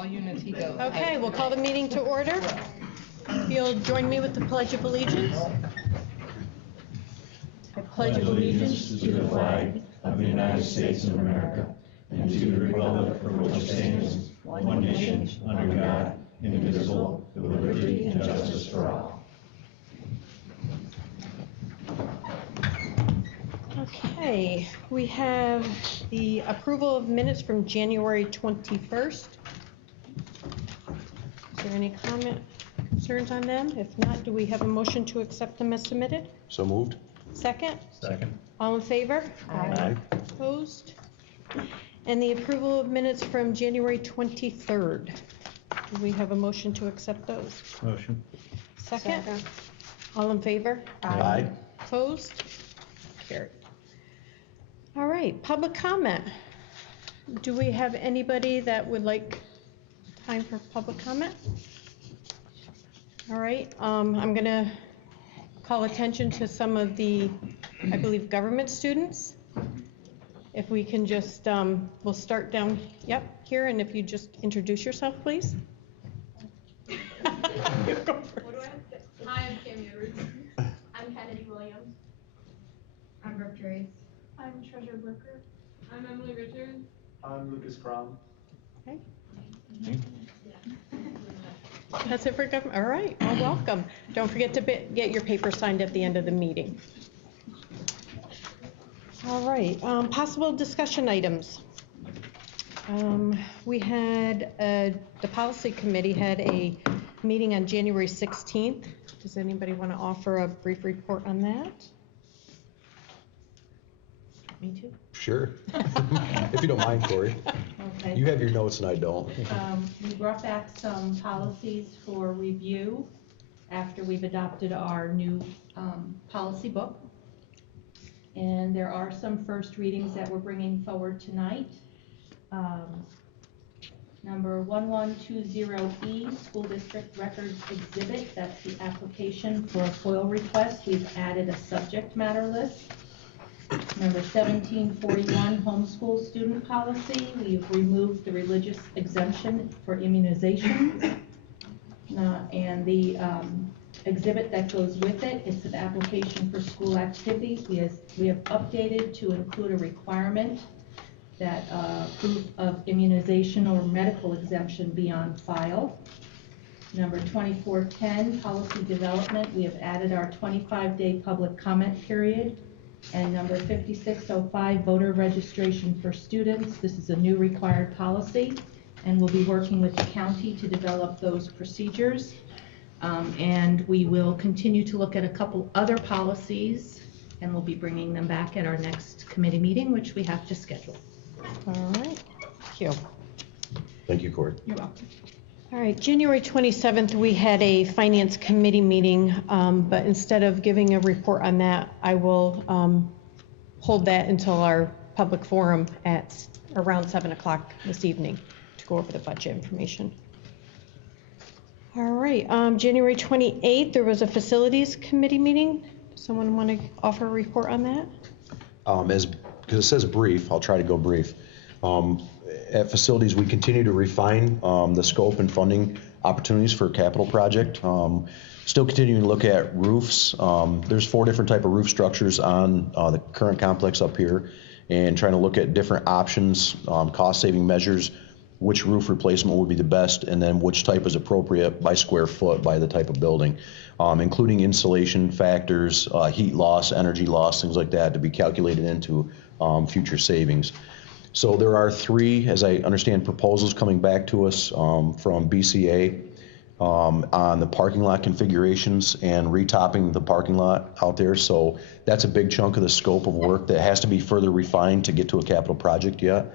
all units he goes. Okay, we'll call the meeting to order. If you'll join me with the Pledge of Allegiance. I pledge allegiance to the flag of the United States of America and to the republic for which it stands, one nation, under God, indivisible, with liberty and justice for all. Okay, we have the approval of minutes from January 21st. Is there any comment, concerns on them? If not, do we have a motion to accept them as submitted? So moved. Second? Second. All in favor? Aye. Opposed? And the approval of minutes from January 23rd. Do we have a motion to accept those? Motion. Second? All in favor? Aye. Opposed? Carried. All right, public comment. Do we have anybody that would like time for public comment? All right, I'm gonna call attention to some of the, I believe, government students. If we can just, we'll start down, here, and if you just introduce yourself, please. What do I have to say? Hi, I'm Tammy Edwards. I'm Kennedy Williams. I'm Brooke Trace. I'm Treasure Brooker. I'm Emily Richards. I'm Lucas Crom. Okay. That's it for government. All right, well, welcome. Don't forget to get your paper signed at the end of the meeting. All right, possible discussion items. We had, the policy committee had a meeting on January 16th. Does anybody want to offer a brief report on that? Me too. Sure. If you don't mind, Corey. Okay. You have your notes and I don't. We brought back some policies for review after we've adopted our new policy book. And there are some first readings that we're bringing forward tonight. Number 1120E, School District Records Exhibit. That's the application for a FOIL request. We've added a subject matter list. Number 1741, homeschool student policy. We've removed the religious exemption for immunization. And the exhibit that goes with it is an application for school activities. We have updated to include a requirement that proof of immunization or medical exemption be on file. Number 2410, policy development. We have added our 25-day public comment period. And number 5605, voter registration for students. This is a new required policy, and we'll be working with the county to develop those procedures. And we will continue to look at a couple other policies, and we'll be bringing them back at our next committee meeting, which we have to schedule. All right, thank you. Thank you, Corey. You're welcome. All right, January 27th, we had a finance committee meeting, but instead of giving a report on that, I will hold that until our public forum at around 7 o'clock this evening to go over the budget information. All right, January 28th, there was a facilities committee meeting. Does someone want to offer a report on that? Because it says brief, I'll try to go brief. At facilities, we continue to refine the scope and funding opportunities for a capital project. Still continuing to look at roofs. There's 4 different type of roof structures on the current complex up here, and trying to look at different options, cost-saving measures, which roof replacement would be the best, and then which type is appropriate by square foot by the type of building, including insulation factors, heat loss, energy loss, things like that to be calculated into future savings. So there are 3, as I understand, proposals coming back to us from BCA on the parking lot configurations and retopping the parking lot out there. So that's a big chunk of the scope of work that has to be further refined to get to a capital project yet.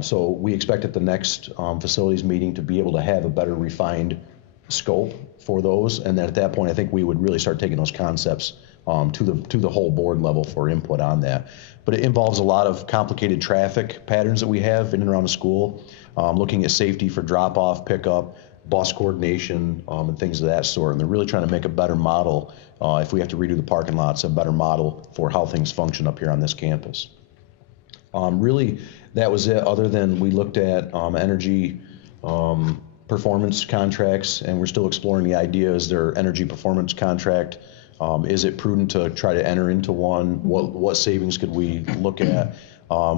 So we expect at the next facilities meeting to be able to have a better refined scope for those. And then at that point, I think we would really start taking those concepts to the whole board level for input on that. But it involves a lot of complicated traffic patterns that we have in and around the school, looking at safety for drop-off, pickup, bus coordination, and things of that sort. And they're really trying to make a better model, if we have to redo the parking lots, a better model for how things function up here on this campus. Really, that was it, other than we looked at energy performance contracts, and we're still exploring the idea, is there energy performance contract? Is it prudent to try to enter into one? What savings could we look at?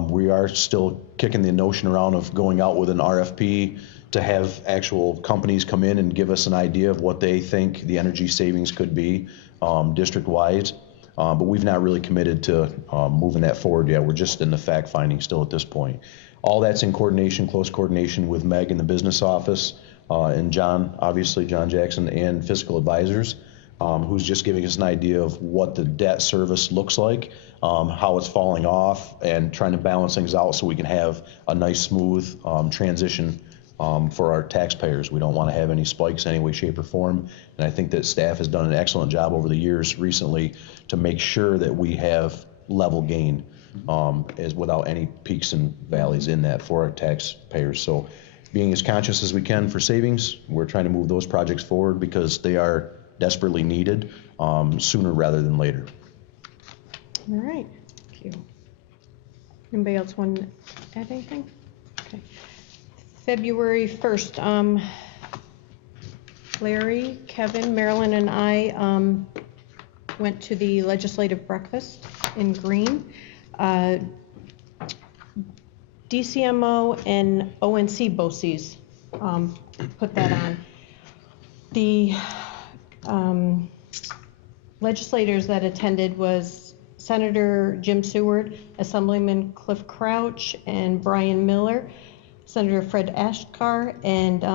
We are still kicking the notion around of going out with an RFP to have actual companies come in and give us an idea of what they think the energy savings could be district-wide. But we've not really committed to moving that forward yet. We're just in the fact-finding still at this point. All that's in coordination, close coordination with Meg in the business office, and John, obviously, John Jackson, and fiscal advisors, who's just giving us an idea of what the debt service looks like, how it's falling off, and trying to balance things out so we can have a nice, smooth transition for our taxpayers. We don't want to have any spikes in any way, shape, or form. And I think that staff has done an excellent job over the years recently to make sure that we have level gain as without any peaks and valleys in that for our taxpayers. So being as conscious as we can for savings, we're trying to move those projects forward because they are desperately needed sooner rather than later. All right, thank you. Anybody else want to add anything? Okay. February 1st, Larry, Kevin, Marilyn, and I went to the legislative breakfast in Green. DCMO and ONC BOCES put that on. The legislators that attended was Senator Jim Seward, Assemblyman Cliff Crouch, and Brian Miller, Senator Fred Ashkar, and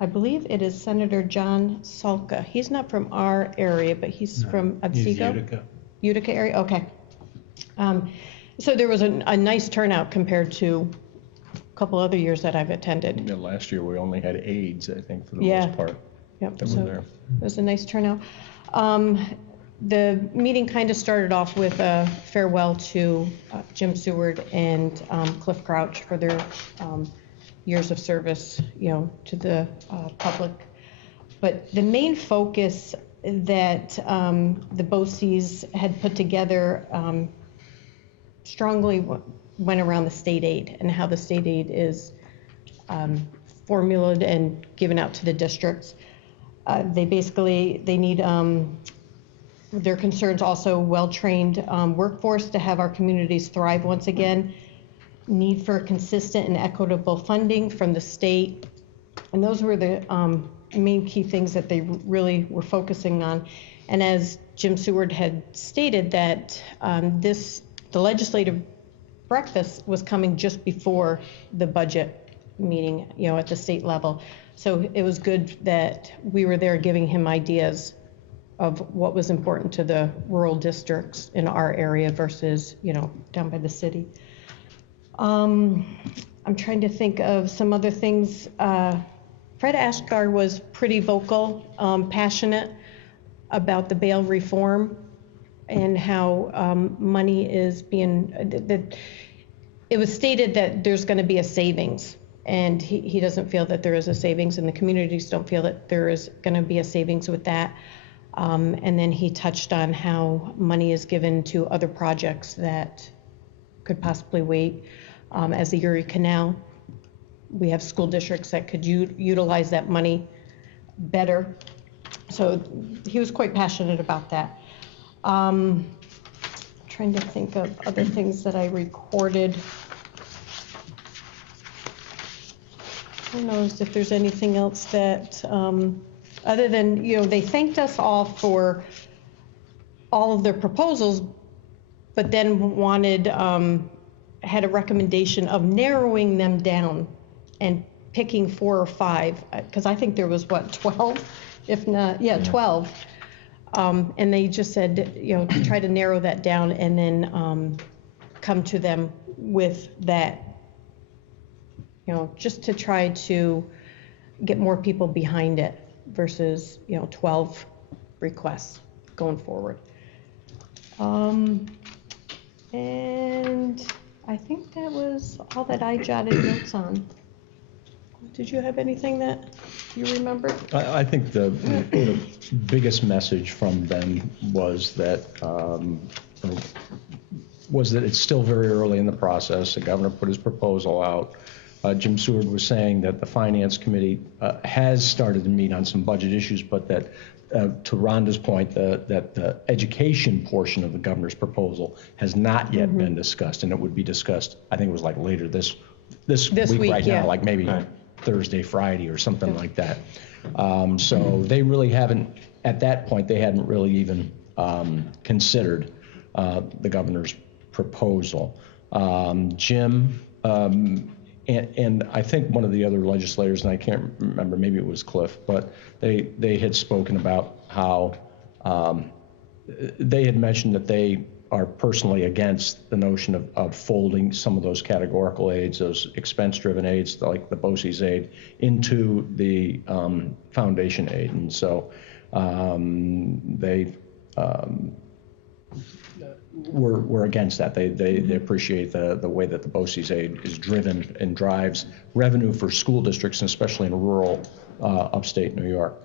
I believe it is Senator John Salka. He's not from our area, but he's from Otsego? Utica. Utica area, okay. So there was a nice turnout compared to a couple other years that I've attended. Yeah, last year we only had aides, I think, for the Yeah. most part. Yep, that were so there. it was a nice turnout. The meeting kind of started off with a farewell to Jim Seward and Cliff Crouch for their years of service, to the public. But the main focus that the BOCES had put together strongly went around the state aid and how the state aid is formulated and given out to the districts. They need their concerns also well-trained workforce to have our communities thrive once again, need for consistent and equitable funding from the state. And those were the main key things that they really were focusing on. And as Jim Seward had stated that the legislative breakfast was coming just before the budget meeting, at the state level. So it was good that we were there giving him ideas of what was important to the rural districts in our area versus, down by the city. I'm trying to think of some other things. Fred Ashkar was pretty vocal, passionate about the bail reform and how money is being, it was stated that there's going to be a savings, and he doesn't feel that there is a savings, and the communities don't feel that there is going to be a savings with that. And then he touched on how money is given to other projects that could possibly wait, as the Erie Canal. We have school districts that could utilize that money better. So he was quite passionate about that. Trying to think of other things that I recorded. I don't know if there's anything else that, other than, they thanked us all for all of their proposals, but then had a recommendation of narrowing them down and picking 4 or 5, because I think there was, 12? If not, 12. And they just said, to try to narrow that down and then come to them with that, just to try to get more people behind it versus, 12 requests going forward. And I think that was all that I jotted notes on. Did you have anything that you remembered? I think the biggest message from them was that it's still very early in the process. The governor put his proposal out. Jim Seward was saying that the Finance Committee has started to meet on some budget issues, but that, to Rhonda's point, that the education portion of the governor's proposal has not yet been discussed, and it would be discussed, I think it was like later this week right yeah. now, like maybe Thursday, Friday, or something like that. So they really haven't, at that point, they hadn't really even considered the governor's proposal. Jim, and I think one of the other legislators, and I can't remember, maybe it was Cliff, but they had spoken about how they had mentioned that they are personally against the notion of folding some of those categorical aids, those expense-driven aids, like the BOCES aid, into the foundation aid. And so they were against that. They appreciate the way that the BOCES aid is driven and drives revenue for school districts, and especially in rural upstate New York.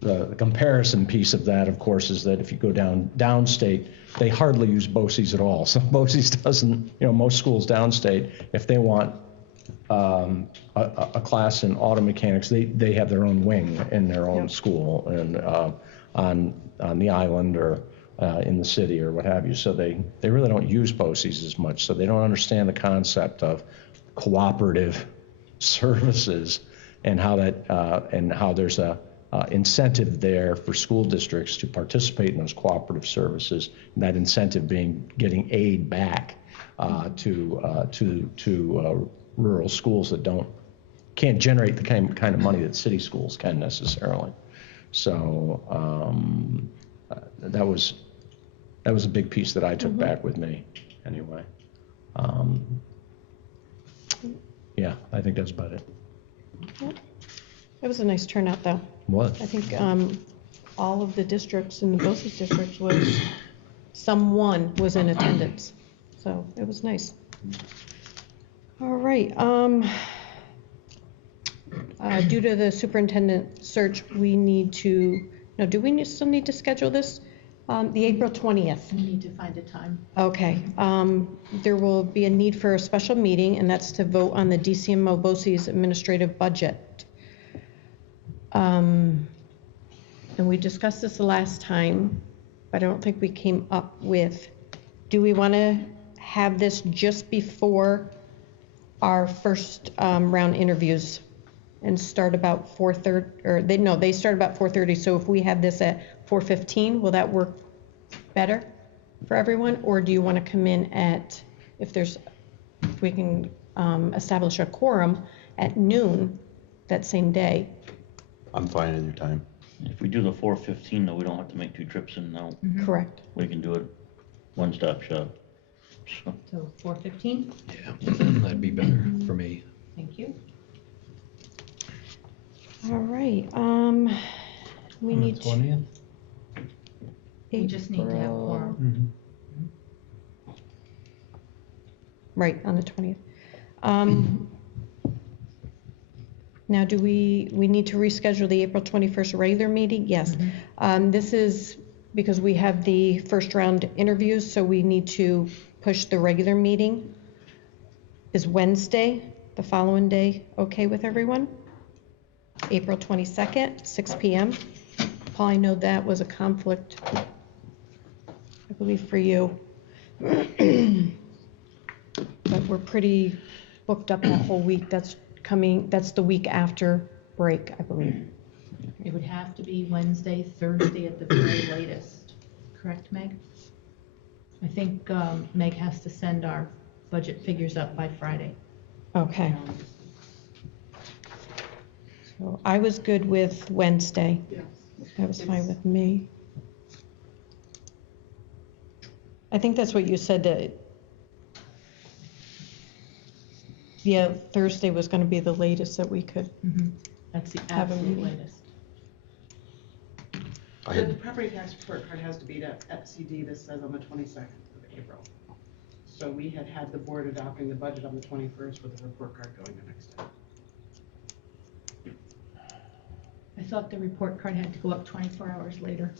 The comparison piece of that, of course, is that if you go downstate, they hardly use BOCES at all. So BOCES doesn't, most schools downstate, if they want a class in auto mechanics, they have their own wing in their own school, and on the island or in the city or what have you. So they really don't use BOCES as much. So they don't understand the concept of cooperative services and how there's a incentive there for school districts to participate in those cooperative services, and that incentive being getting aid back to rural schools that can't generate the kind of money that city schools can necessarily. So that was a big piece that I took back with me anyway. Yeah, I think that's about it. It was a nice turnout, though. What? I think all of the districts in the BOCES district someone was in attendance. So it was nice. All right. Due to the superintendent search, we need to, do we still need to schedule this? The April 20th. We need to find a time. Okay. There will be a need for a special meeting, and that's to vote on the DCMO BOCES administrative budget. And we discussed this the last time, but I don't think we came up with, do we want to have this just before our first round interviews and start about 4:30, or they start about 4:30, so if we have this at 4:15, will that work better for everyone? Or do you want to come in at, if we can establish a quorum at noon that same day? I'm fine any time. If we do the 4:15, though, we don't have to make 2 trips in now. Correct. We can do it one-stop shop. So 4:15, Yeah, that'd be better for me. thank you. All right, we need to. 20th? We just need to have April- quorum. Right, on the 20th. Now, do we need to reschedule the April 21st regular meeting? Yes. This is because we have the first round interviews, so we need to push the regular meeting. Is Wednesday, the following day, okay with everyone? April 22nd, 6 p.m. Paul, I know that was a conflict, I believe, for you. But we're pretty booked up that whole week. That's the week after break, I believe. It would have to be Wednesday, Thursday at the very latest. Correct, Meg? I think Meg has to send our budget figures up by Friday. Okay. So I was good with Wednesday. That was fine with me. I think that's what you said, that, yeah, Thursday was going to be the latest that we could. That's the Have a absolute meeting. latest. The property tax report card has to be to FCD, this says on the 22nd of April. So we had the board adopting the budget on the 21st with the report card going the next day. I thought the report card had to go up 24 hours later.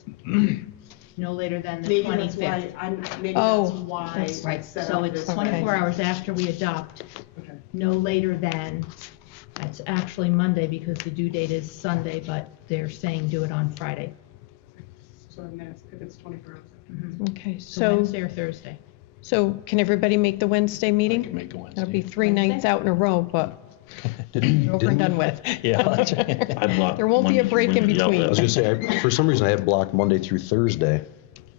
No later than the Maybe that's 25th. why, Oh, that's why that's it's Right, set so up it's this way. 24 hours after we adopt no later than, it's actually Monday because the due date is Sunday, but they're saying do it on Friday. So then that's, if it's 24 hours. Okay, So so, Wednesday or Thursday. so can everybody make the Wednesday I meeting? can make a That'll be Wednesday. 3 nights out in a row, but over and done with. Yeah, that's right. I blocked There won't be a Monday through break in Wednesday out between. I was gonna say, for some reason I have blocked Monday through Thursday.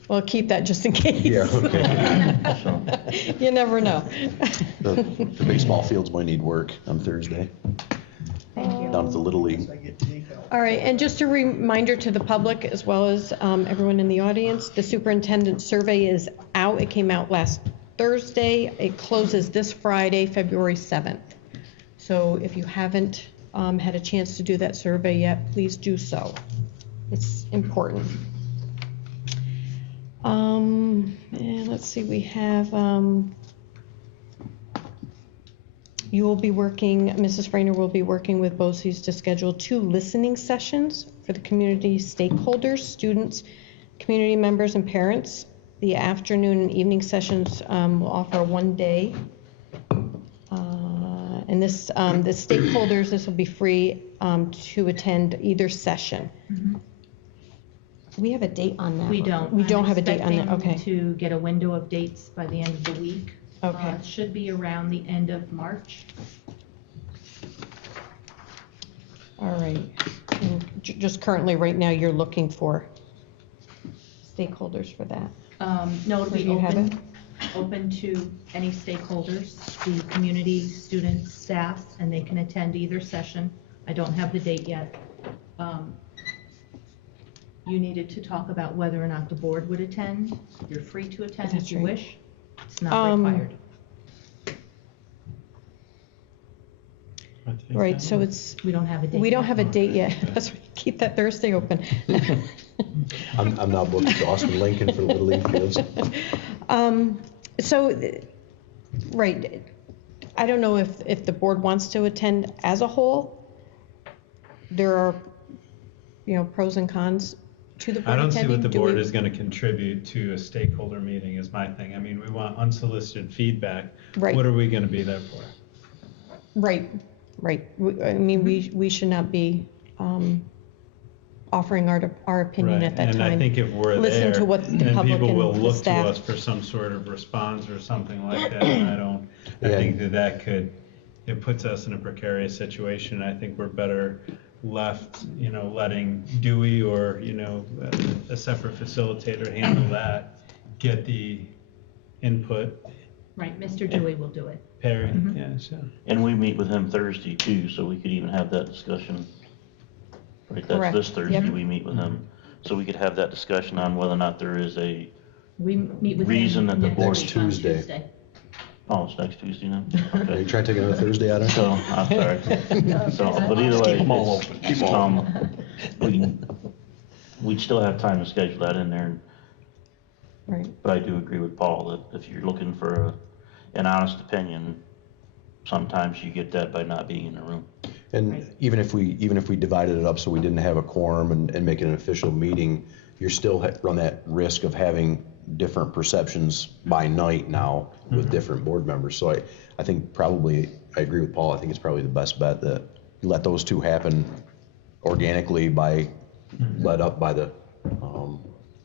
Well, keep that just in case. Yeah, okay. So, You never know. The baseball fields might need work on Thursday, Thank you. down at the Little League. All right, and just a reminder to the public as well as everyone in the audience, the superintendent survey is out. It came out last Thursday. It closes this Friday, February 7th. So if you haven't had a chance to do that survey yet, please do so. It's important. And let's see, we have, you will be working, Mrs. Frainer will be working with BOCES to schedule 2 listening sessions for the community stakeholders, students, community members, and parents. The afternoon and evening sessions will offer 1 day. And this, the stakeholders, this will be free to attend either session. Do we have a date on that? We don't. We don't I'm have a date on that, okay. expecting to get a window of dates by the end of the week. Okay. It should be around the end of March. All right. And just currently, right now, you're looking for stakeholders for that. No, it'll Or be do you have open, open to any stakeholders, the community, students, staff, and they can attend either session. I don't have the date yet. You needed to talk about whether or not the board would attend. You're free to attend That's if you right. wish. It's not required. Right, so it's, We don't have a date. we don't yet. have a date yet. That's why keep that Thursday open. I'm now booked to Austin Lincoln for the Little League fields. So, right, I don't know if the board wants to attend as a whole. There are, pros and cons to the I board don't see attending. what the Do board we- is gonna contribute to a stakeholder meeting is my thing. I mean, we want unsolicited feedback. Right. What are we gonna be there for? Right. I mean, we should not be offering our opinion Right, at that time. and I think if we're Listen there, to what the then public people will and the look to staff. us for some sort of response or something like that. And I Yeah. think it puts us in a precarious situation. I think we're better left, letting Dewey or, a separate facilitator handle that, get the input. Right, Mr. Dewey will do it. Perry, Mm-hmm. yeah, so. and we meet with him Thursday too, so we could even have that discussion. Right, that's Correct. this Thursday, Yep. we meet with him, so we could have that discussion on whether or not there is a, We meet with Reason him that the board- week on Next Tuesday. Tuesday. oh, it's next Tuesday then? Are you Okay. trying to take another Thursday out of it? So, I'm sorry. So, but either way, Keep 'em all open. Keep 'em all we'd still have time to schedule that in there. Right. But I do agree with Paul that if you're looking for an honest opinion, sometimes you get that by not being in the room. And even if we divided it up so we didn't have a quorum and make it an official meeting, you're still run that risk of having different perceptions by night now with different board members. So I think probably, I agree with Paul, I think it's probably the best bet that you let those two happen organically led up by the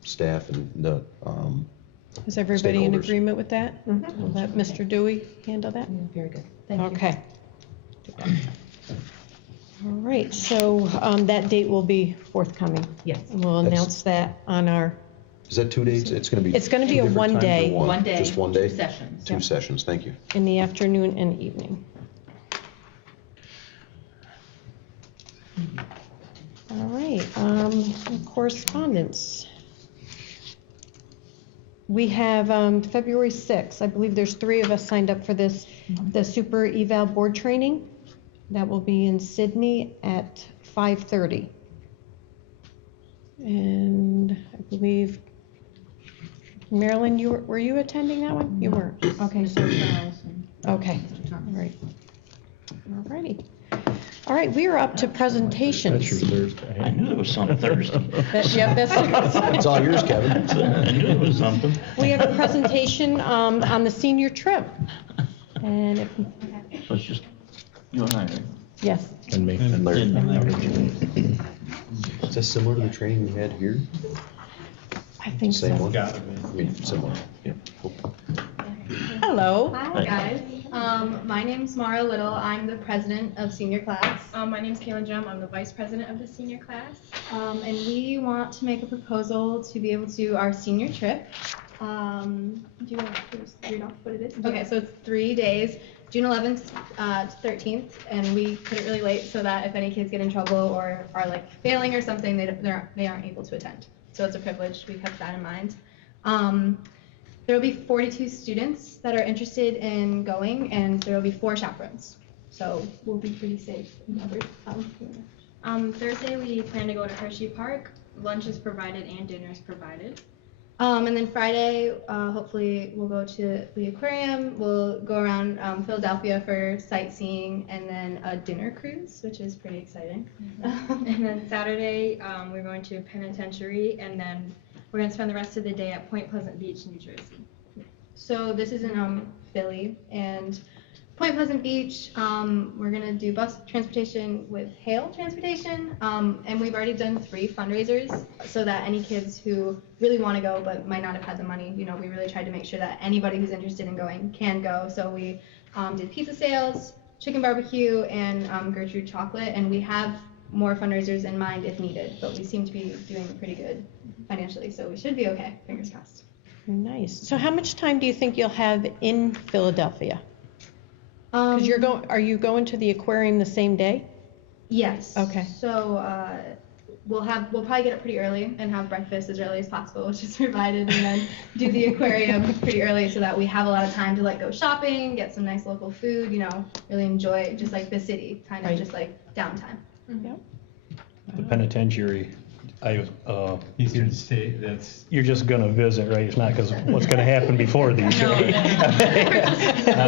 staff and the Is everybody in stakeholders. agreement with that? Will let Mr. Dewey handle that? Very good, thank you. Okay. All right, so that date will be forthcoming. Yes. And we'll announce that on our, Is that 2 dates? It's gonna be. It's gonna be two a different times or 1 day. One day. Just 1 day? 2 sessions. Two sessions, thank you. in the afternoon and evening. All right, some correspondence. We have February 6th. I believe there's 3 of us signed up for this, the super eval board training. That will be in Sydney at 5:30. And I believe, Marilyn, were you attending that one? You weren't. Okay, so, Charles and okay, Mr. Thomas. all right. All righty. All right, we are up to presentations. That's your Thursday. I knew there was something Thursday. Yep, that's, It's all yours, Kevin. I knew there was something. we have a presentation on the senior trip. And if So it's just you and I, right? Yes. And me. And Larry. And Is that similar to the training we had here? I think Same so. one? Gotta be. I mean, similar. Yeah. Cool. Hello. Hi, guys. My name's Mara Little. I'm the president of senior class. My name's Kayla Jum. I'm the vice president of the senior class. And we want to make a proposal to be able to do our senior trip. Do you want to just read off what it is? Okay, so it's 3 days, June 11th to 13th, and we put it really late so that if any kids get in trouble or are like failing or something, they aren't able to attend. So it's a privilege. We kept that in mind. There will be 42 students that are interested in going, and there will be 4 chaperones. So we'll be pretty safe and covered. Thursday, we plan to go to Hershey Park. Lunch is provided and dinner is provided. And then Friday, hopefully we'll go to the aquarium. We'll go around Philadelphia for sightseeing, and then a dinner cruise, which is pretty exciting. And then Saturday, we're going to Penitentiary, and then we're going to spend the rest of the day at Point Pleasant Beach, New Jersey. So this is in Philly, and Point Pleasant Beach, we're gonna do bus transportation with Hale Transportation, and we've already done 3 fundraisers so that any kids who really want to go but might not have had the money, we really tried to make sure that anybody who's interested in going can go. So we did pizza sales, chicken barbecue, and Gertrude chocolate, and we have more fundraisers in mind if needed, but we seem to be doing pretty good financially, so we should be okay, fingers crossed. Nice. So how much time do you think you'll have in Philadelphia? Because are you going to the aquarium the same day? Yes. Okay. So we'll probably get up pretty early and have breakfast as early as possible, which is provided, and then do the aquarium pretty early so that we have a lot of time to go shopping, get some nice local food, really enjoy just like the city, kind of Right. just like downtime. Yep. The penitentiary, Eastern State, that's. you're just gonna visit, right? It's not because what's gonna happen before these. Not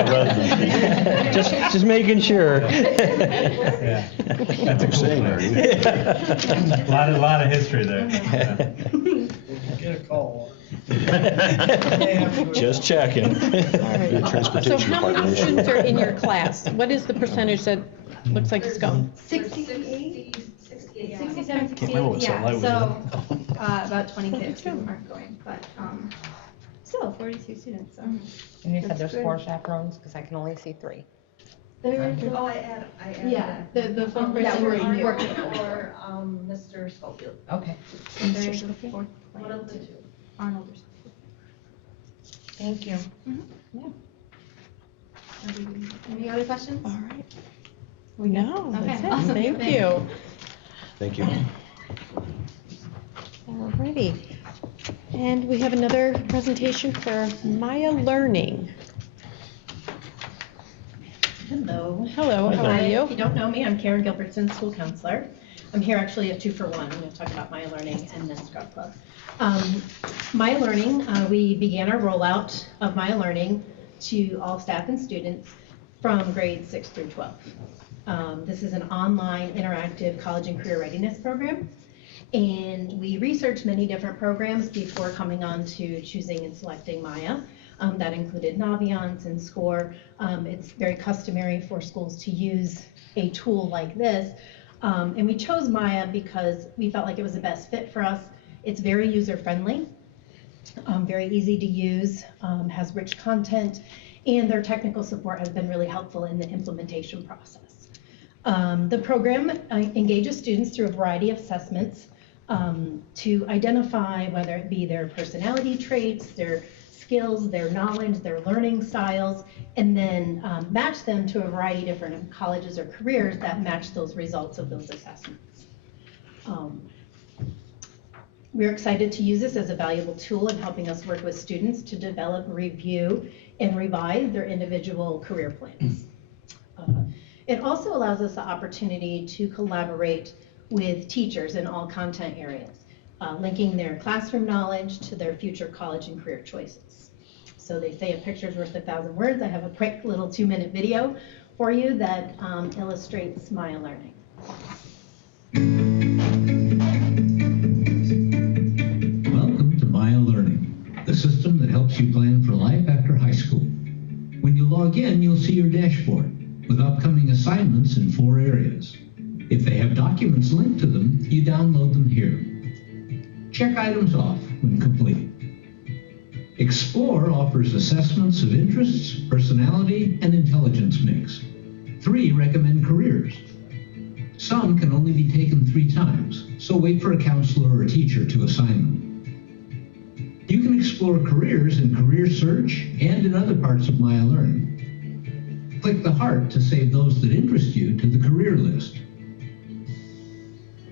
residency. Just making sure. Yeah. That's a cool saying place. A lot of history there. Yeah. Get a call. Just checking. All right. Your So transportation how many department issue. students are in your class? What is the percentage that looks like it's going? 68, 67, Can't 68, remember what cell I yeah, was so in. about 20 kids who aren't going, but still 42 students, so. And you said there's 4 chaperones, because I can only see 3. There's, Oh, I added yeah, the fourth that person were working working for for, Mr. Schofield. Okay, And there is a fourth One of the 2. Arnold or thank you. something. Any other questions? All right. No, Okay, that's it. awesome. Thank Thanks. you. Thank you. All righty. And we have another presentation for Maya Learning. Hello. Hello, how are Hi. you? If you don't know me, I'm Karen Gilbertson, school counselor. I'm here actually at 2 for 1. I'm going to talk about Maya Learning and then Scrub Club. Maya Learning, we began our rollout of Maya Learning to all staff and students from grades 6 through 12. This is an online interactive college and career readiness program. And we researched many different programs before coming on to choosing and selecting Maya. That included Naviance and SCORE. It's very customary for schools to use a tool like this. And we chose Maya because we felt like it was the best fit for us. It's very user-friendly, very easy to use, has rich content, and their technical support has been really helpful in the implementation process. The program engages students through a variety of assessments to identify whether it be their personality traits, their skills, their knowledge, their learning styles, and then match them to a variety of different colleges or careers that match those results of those assessments. We're excited to use this as a valuable tool in helping us work with students to develop, review, and revise their individual career plans. It also allows us the opportunity to collaborate with teachers in all content areas, linking their classroom knowledge to their future college and career choices. So they say a picture's worth 1,000 words. I have a quick little 2-minute video for you that illustrates Maya Learning. Welcome to Maya Learning, the system that helps you plan for life after high school. When you log in, you'll see your dashboard with upcoming assignments in 4 areas. If they have documents linked to them, you download them here. Check items off when complete. Explore offers assessments of interests, personality, and intelligence mix. 3 recommend careers. Some can only be taken 3 times, so wait for a counselor or a teacher to assign them. You can explore careers in Career Search and in other parts of Maya Learning. Click the heart to save those that interest you to the career list.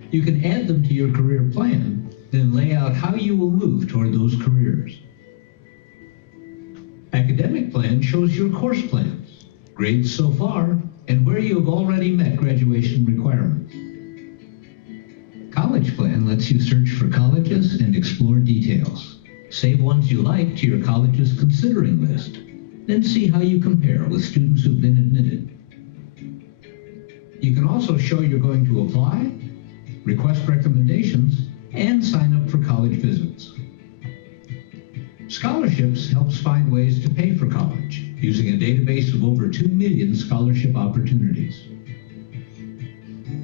You can add them to your career plan, then lay out how you will move toward those careers. Academic plan shows your course plans, grades so far, and where you have already met graduation requirements. College plan lets you search for colleges and explore details. Save ones you like to your college's considering list, then see how you compare with students who've been admitted. You can also show you're going to apply, request recommendations, and sign up for college visits. Scholarships helps find ways to pay for college, using a database of over 2 million scholarship opportunities.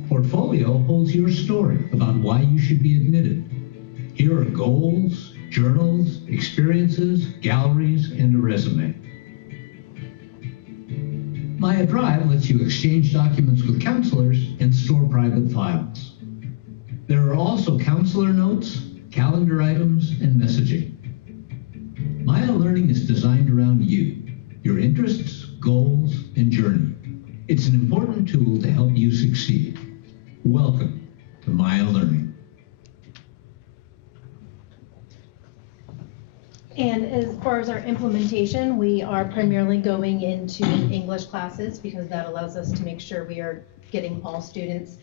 Portfolio holds your story about why you should be admitted. Here are goals, journals, experiences, galleries, and a resume. Maya Drive lets you exchange documents with counselors and store private files. There are also counselor notes, calendar items, and messaging. Maya Learning is designed around you, your interests, goals, and journey. It's an important tool to help you succeed. Welcome to Maya Learning. And as far as our implementation, we are primarily going into English classes because that allows us to make sure we are getting all students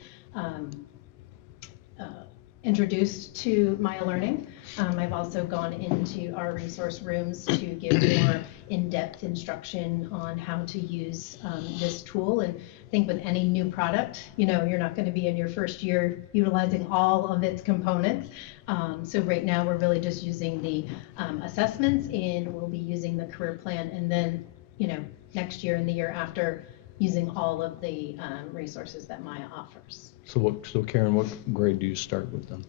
introduced to Maya Learning. I've also gone into our resource rooms to give more in-depth instruction on how to use this tool. And I think with any new product, you're not going to be in your first year utilizing all of its components. So right now we're really just using the assessments, and we'll be using the career plan, and then next year and the year after using all of the resources that Maya offers. So Karen, what grade do you start with them?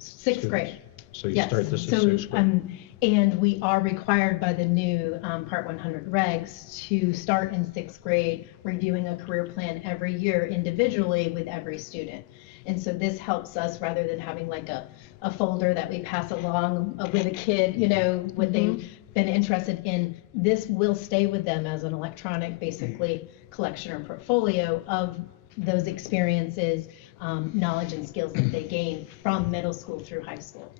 6th grade. So you Yes. start this at So, 6th grade? and we are required by the new Part 100 regs to start in 6th grade, reviewing a career plan every year individually with every student. And so this helps us, rather than having like a folder that we pass along with a kid, what they've been interested in. This will stay with them as an electronic, basically, collection or portfolio of those experiences, knowledge and skills that they gain from middle school through high school.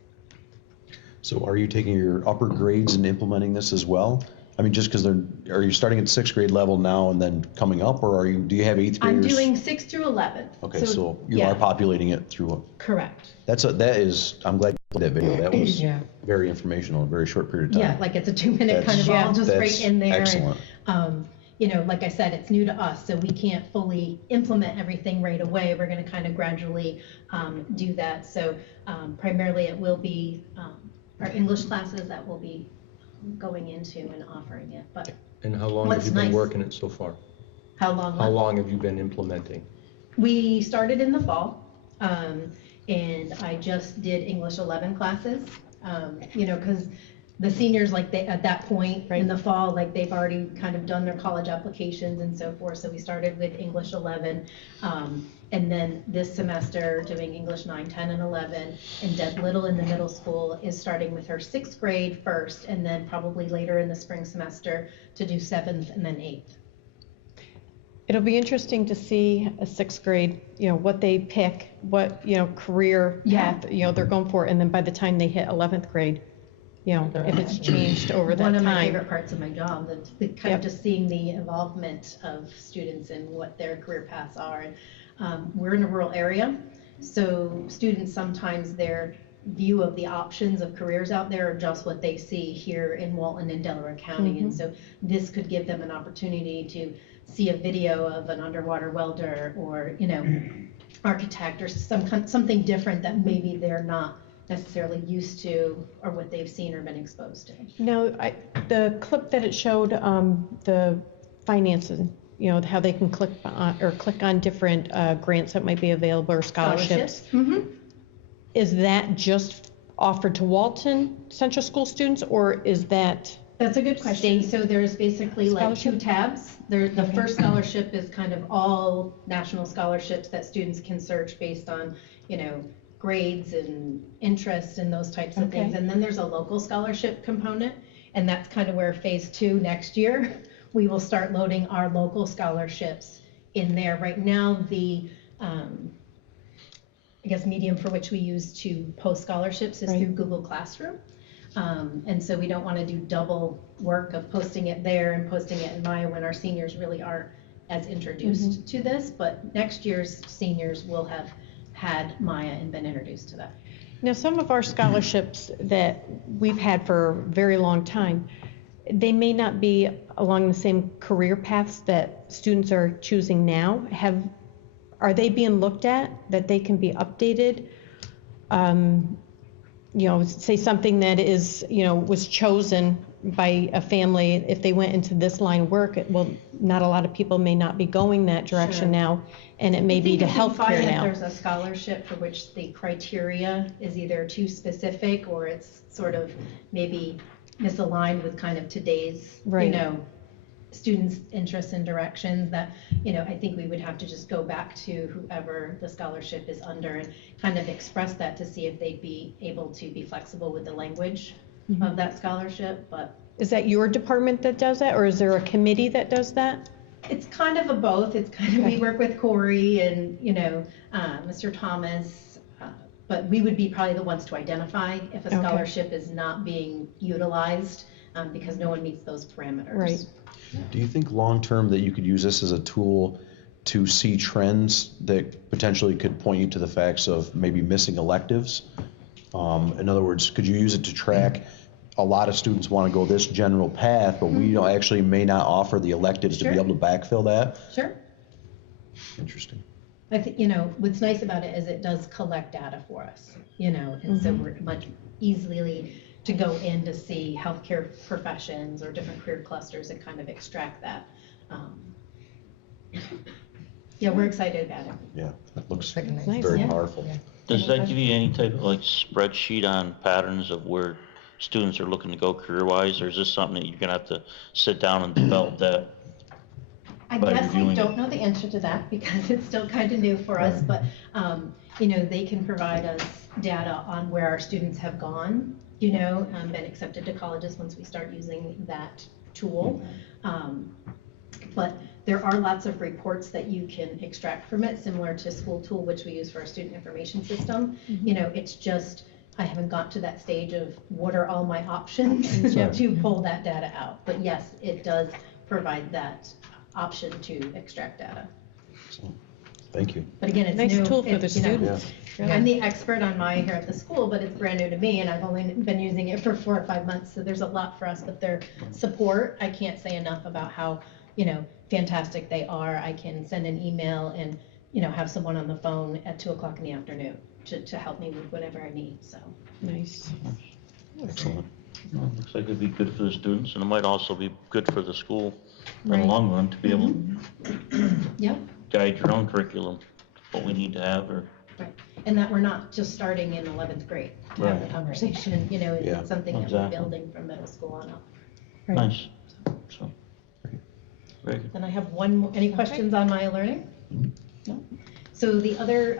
So are you taking your upper grades and implementing this as well? I mean, just because are you starting at 6th grade level now and then coming up, or do you have 8th graders? I'm doing 6 through 11. Okay, so you are populating it through. Correct. I'm glad you played that video. That was Yeah. very informational in a very short period of time. Yeah, like it's a 2-minute kind of all just right in there. Excellent. And, like I said, it's new to us, so we can't fully implement everything right away. We're going to kind of gradually do that. So primarily it will be our English classes that will be going into and offering it. But And how long have you been working it so far? How long? How long have you been implementing? We started in the fall, and I just did English 11 classes, because the seniors, at that point in the fall, they've already kind of done their college applications and so forth. So we started with English 11, and then this semester doing English 9, 10, and 11. And Deb Little in the middle school is starting with her 6th grade first, and then probably later in the spring semester to do 7th and then 8th. It'll be interesting to see a 6th grade, what they pick, what, career path, they're going for. And then by the time they hit 11th grade, if it's changed over that time. One of my favorite parts of my job, the kind of just seeing the involvement of students and what their career paths are. We're in a rural area, so students sometimes their view of the options of careers out there are just what they see here in Walton and Delaware County. And so this could give them an opportunity to see a video of an underwater welder or, architect or something different that maybe they're not necessarily used to or what they've seen or been exposed to. No, the clip that it showed, the finances, how they can click on different grants that might be available or scholarships. Is that just offered to Walton Central School students, or is that? That's a good question. So there's basically like two Scholarship? tabs. The first scholarship is kind of all national scholarships that students can search based on, grades and interest and those types of things. Okay. And then there's a local scholarship component, and that's kind of where phase 2 next year, we will start loading our local scholarships in there. Right now, the I guess medium for which we use to post scholarships is Right. through Google Classroom. And so we don't want to do double work of posting it there and posting it in Maya when our seniors really aren't as introduced to this. But next year's seniors will have had Maya and been introduced to that. Now, some of our scholarships that we've had for a very long time, they may not be along the same career paths that students are choosing now. Are they being looked at, that they can be updated? Say something that is, was chosen by a family, if they went into this line of work, well, not a lot of people may not be going that direction Sure. now, and it may be to I think if you healthcare find that now. there's a scholarship for which the criteria is either too specific or it's sort of maybe misaligned with kind of today's, Right. students' interests and directions, that, I think we would have to just go back to whoever the scholarship is under and kind of express that to see if they'd be able to be flexible with the language of that scholarship. But Is that your department that does that, or is there a committee that does that? it's kind of a both. It's kind of, we work with Corey and, Mr. Thomas, but we would be probably the ones to identify if a Okay. scholarship is not being utilized, because no one meets those parameters. Right. Do you think long-term that you could use this as a tool to see trends that potentially could point you to the facts of maybe missing electives? In other words, could you use it to track, a lot of students want to go this general path, but we don't actually may not offer the electives to be Sure. able to backfill that? Sure. Interesting. I think, what's nice about it is it does collect data for us, and so we're much easily to go in to see healthcare professions or different career clusters and kind of extract that. Yeah, we're excited about it. Yeah, that looks Nice. very Yeah. powerful. Does that give you any type of spreadsheet on patterns of where students are looking to go career-wise, or is this something that you're gonna have to sit down and develop that? I By guess I reviewing don't it. know the answer to that because it's still kind of new for us, but, they can provide us data on where our students have gone, been accepted to colleges once we start using that tool. But there are lots of reports that you can extract from it, similar to School Tool, which we use for our student information system. It's just, I haven't got to that stage of what are all my options to pull that data out. But yes, it does provide that option to extract data. So, thank you. But again, it's Nice new. tool for the It's, students. I'm the expert on Maya here at the school, but it's brand new to me, and I've only been using it for 4 or 5 months, so there's a lot for us. But their support, I can't say enough about how, fantastic they are. I can send an email and, have someone on the phone at 2:00 in the afternoon to help me with whatever I need, so. Nice. Excellent. Well, looks like it'd be good for the students, and it might also be good for the school in the Right. long run to be able to Yeah. guide your own curriculum, what we need to have, or. Right, and that we're not just starting in 11th grade to have the Right. conversation, Yeah. it's something that we're Exactly. building from middle school on up. Right. Nice. So, very good. Then I have one more, any questions on Maya Learning? No? So the other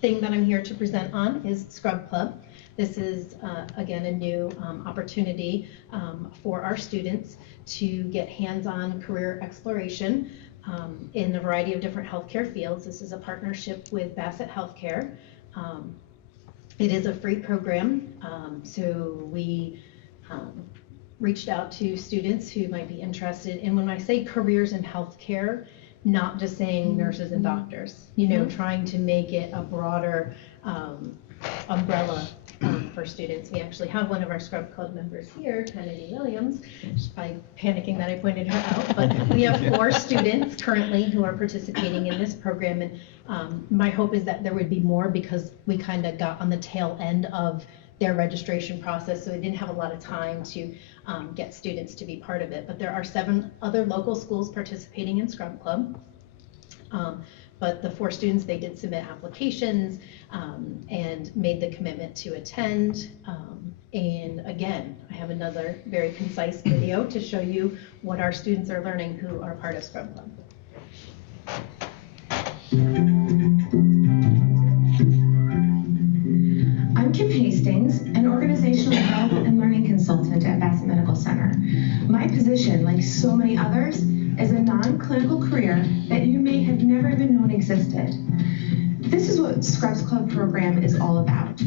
thing that I'm here to present on is Scrub Club. This is, again, a new opportunity for our students to get hands-on career exploration in a variety of different healthcare fields. This is a partnership with Bassett Healthcare. It is a free program, so we reached out to students who might be interested. And when I say careers in healthcare, not just saying nurses and doctors, trying to make it a broader umbrella for students. We actually have one of our Scrub Club members here, Kennedy Williams. She's probably panicking that I pointed her out, but we have 4 students currently who are participating in this program. And my hope is that there would be more, because we kind of got on the tail end of their registration process, so they didn't have a lot of time to get students to be part of it. But there are 7 other local schools participating in Scrub Club. But the 4 students, they did submit applications and made the commitment to attend. And again, I have another very concise video to show you what our students are learning who are part of Scrub Club. I'm Kim Hastings, an organizational health and learning consultant at Bassett Medical Center. My position, like so many others, is a non-clinical career that you may have never even known existed. This is what Scrubs Club program is all about.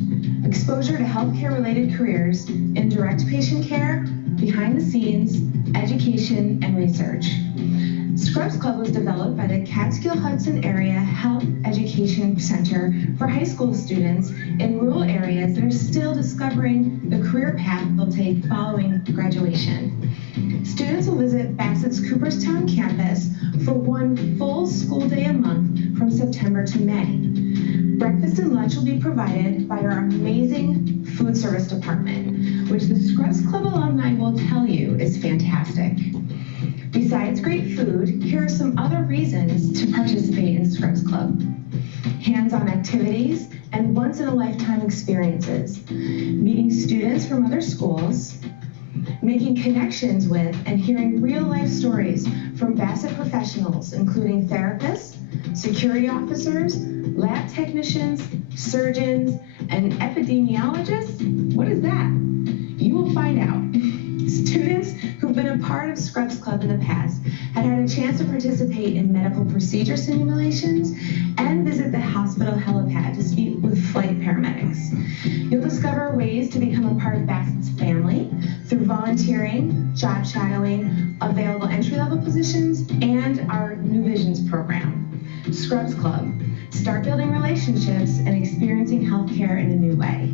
Exposure to healthcare-related careers in direct patient care, behind the scenes, education, and research. Scrubs Club was developed by the Catskill-Hudson Area Health Education Center for high school students in rural areas that are still discovering the career path they'll take following graduation. Students will visit Bassett's Cooperstown campus for 1 full school day a month from September to May. Breakfast and lunch will be provided by our amazing food service department, which the Scrubs Club alumni will tell you is fantastic. Besides great food, here are some other reasons to participate in Scrubs Club. Hands-on activities and once-in-a-lifetime experiences. Meeting students from other schools, making connections with and hearing real-life stories from Bassett professionals, including therapists, security officers, lab technicians, surgeons, and epidemiologists. What is that? You will find out. Students who've been a part of Scrubs Club in the past had a chance to participate in medical procedure simulations and visit the hospital helipad to speak with flight paramedics. You'll discover ways to become a part of Bassett's family through volunteering, job shadowing, available entry-level positions, and our New Visions program. Scrubs Club. Start building relationships and experiencing healthcare in a new way.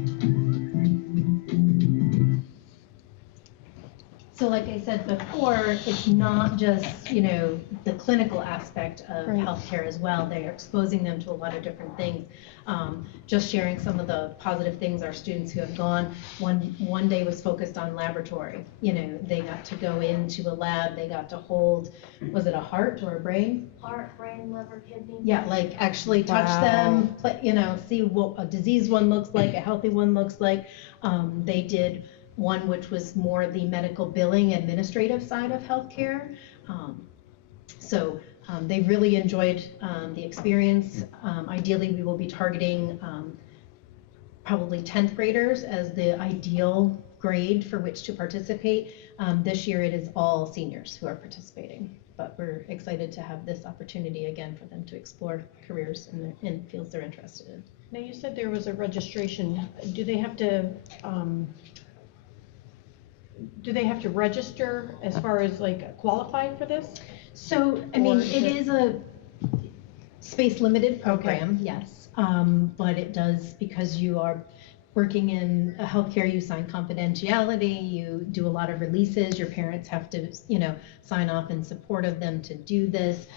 So like I said before, it's not just, you know, the clinical aspect of healthcare as well. They're exposing them to a lot of different things. Just sharing some of the positive things our students who have gone. One day was focused on laboratory. You know, they got to go into a lab. They got to hold, was it a heart or a brain? Heart, brain, liver, kidney. Yeah, like actually touch them, you know, see what a diseased one looks like, a healthy one looks like. They did one which was more the medical billing administrative side of healthcare. They really enjoyed the experience. Ideally, we will be targeting probably 10th graders as the ideal grade for which to participate. This year it is all seniors who are participating, but we're excited to have this opportunity again for them to explore careers in fields they're interested in. Now you said there was a registration. Do they have to register as far as like qualifying for this? So, I mean, it is a space-limited program, yes. But it does, because you are working in healthcare, you sign confidentiality, you do a lot of releases, your parents have to, you know, sign off in support of them to do this.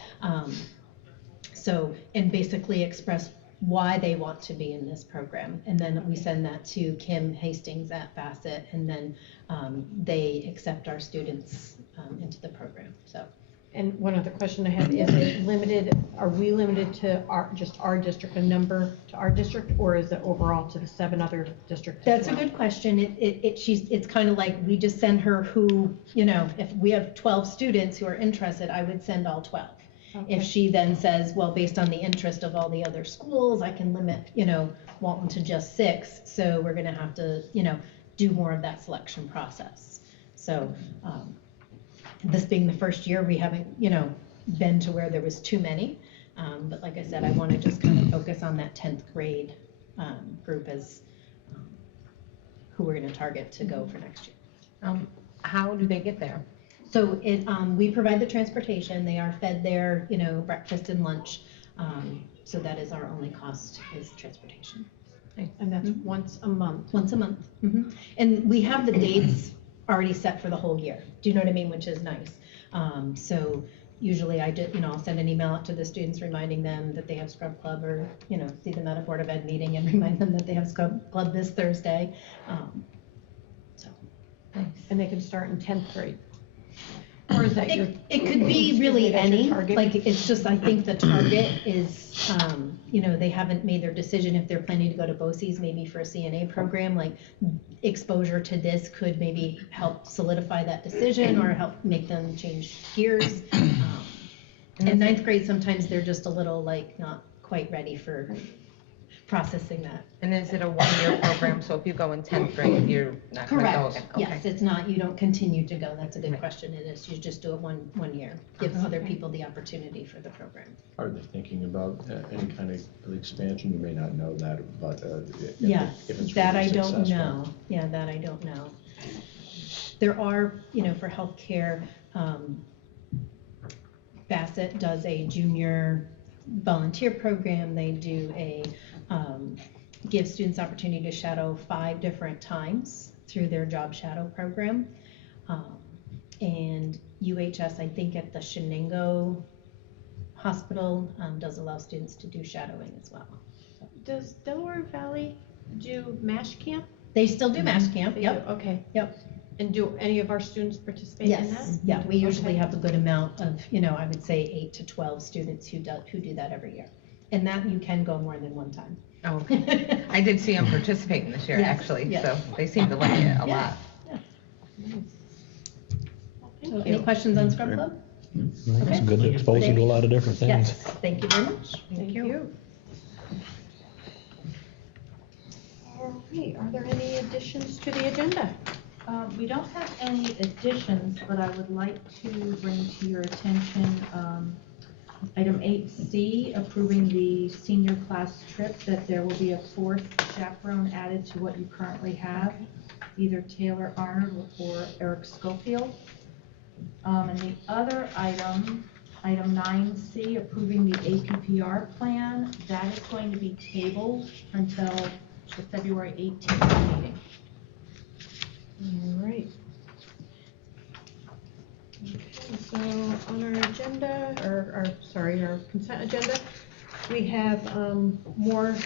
And basically express why they want to be in this program. And then we send that to Kim Hastings at Bassett, and then they accept our students into the program, so. And one other question I have, is it limited, are we limited to just our district, a number to our district, or is it overall to the 7 other districts? That's a good question. It's kind of like we just send her who, you know, if we have 12 students who are interested, I would send all 12. Okay. If she then says, well, based on the interest of all the other schools, I can limit, you know, Walton to just 6, so we're gonna have to, you know, do more of that selection process. So, this being the first year, we haven't, you know, been to where there was too many. But like I said, I want to just kind of focus on that 10th grade group as who we're going to target to go for next year. How do they get there? So we provide the transportation. They are fed there, you know, breakfast and lunch. So that is our only cost, is transportation. And that's once a month? Once a month. Mm-hmm. And we have the dates already set for the whole year. Do you know what I mean? Which is nice. So Usually I did, I'll send an email out to the students reminding them that they have scrub club, or, see them at a Board of Ed meeting and remind them that they have scrub club this Thursday. So. And they can start in 10th grade? Or is that your? It could be Excuse me, really that's your any, target? like, it's just, I think the target is, they haven't made their decision if they're planning to go to BOCES, maybe for a CNA program, like, exposure to this could maybe help solidify that decision or help make them change gears. In 9th grade, sometimes they're just a little, like, not quite ready for processing that. And is it a one-year program, so if you go in 10th grade, you're not gonna go again? Correct, yes, it's not, you don't continue to go, that's a good question, it is, you just do it one year, give other people the opportunity for the program. Are they thinking about any kind of expansion? You may not know that, but Yes, if it's that really I don't successful. know, yeah, that I don't know. There are, for healthcare, Bassett does a junior volunteer program, they do give students opportunity to shadow 5 different times through their job shadow program. And UHS, I think at the Shenango Hospital, does allow students to do shadowing as well. Does Delaware Valley do MASH camp? They still do MASH camp, They yep. do, okay. Yep. And do any of our students participate in that? Yes, yeah, we usually Okay. have a good amount of, I would say 8 to 12 students who do that every year. And that you can go more than one time. Oh, I did see them participating this year, Yes, actually, yes. so they seem to like it a lot. So any questions on Scrub Club? It's good to expose them to a lot of different Yes, things. thank you very much. Thank you. All right, are there any additions to the agenda? We don't have any additions, but I would like to bring to your attention item 8C, approving the senior class trip, that there will be a 4th chaperone added to what you currently have, either Taylor Arnold or Eric Schofield. And the other item 9C, approving the APPR plan, that is going to be tabled until the February 18th meeting. All right. Okay, so on our agenda, our consent agenda, we have more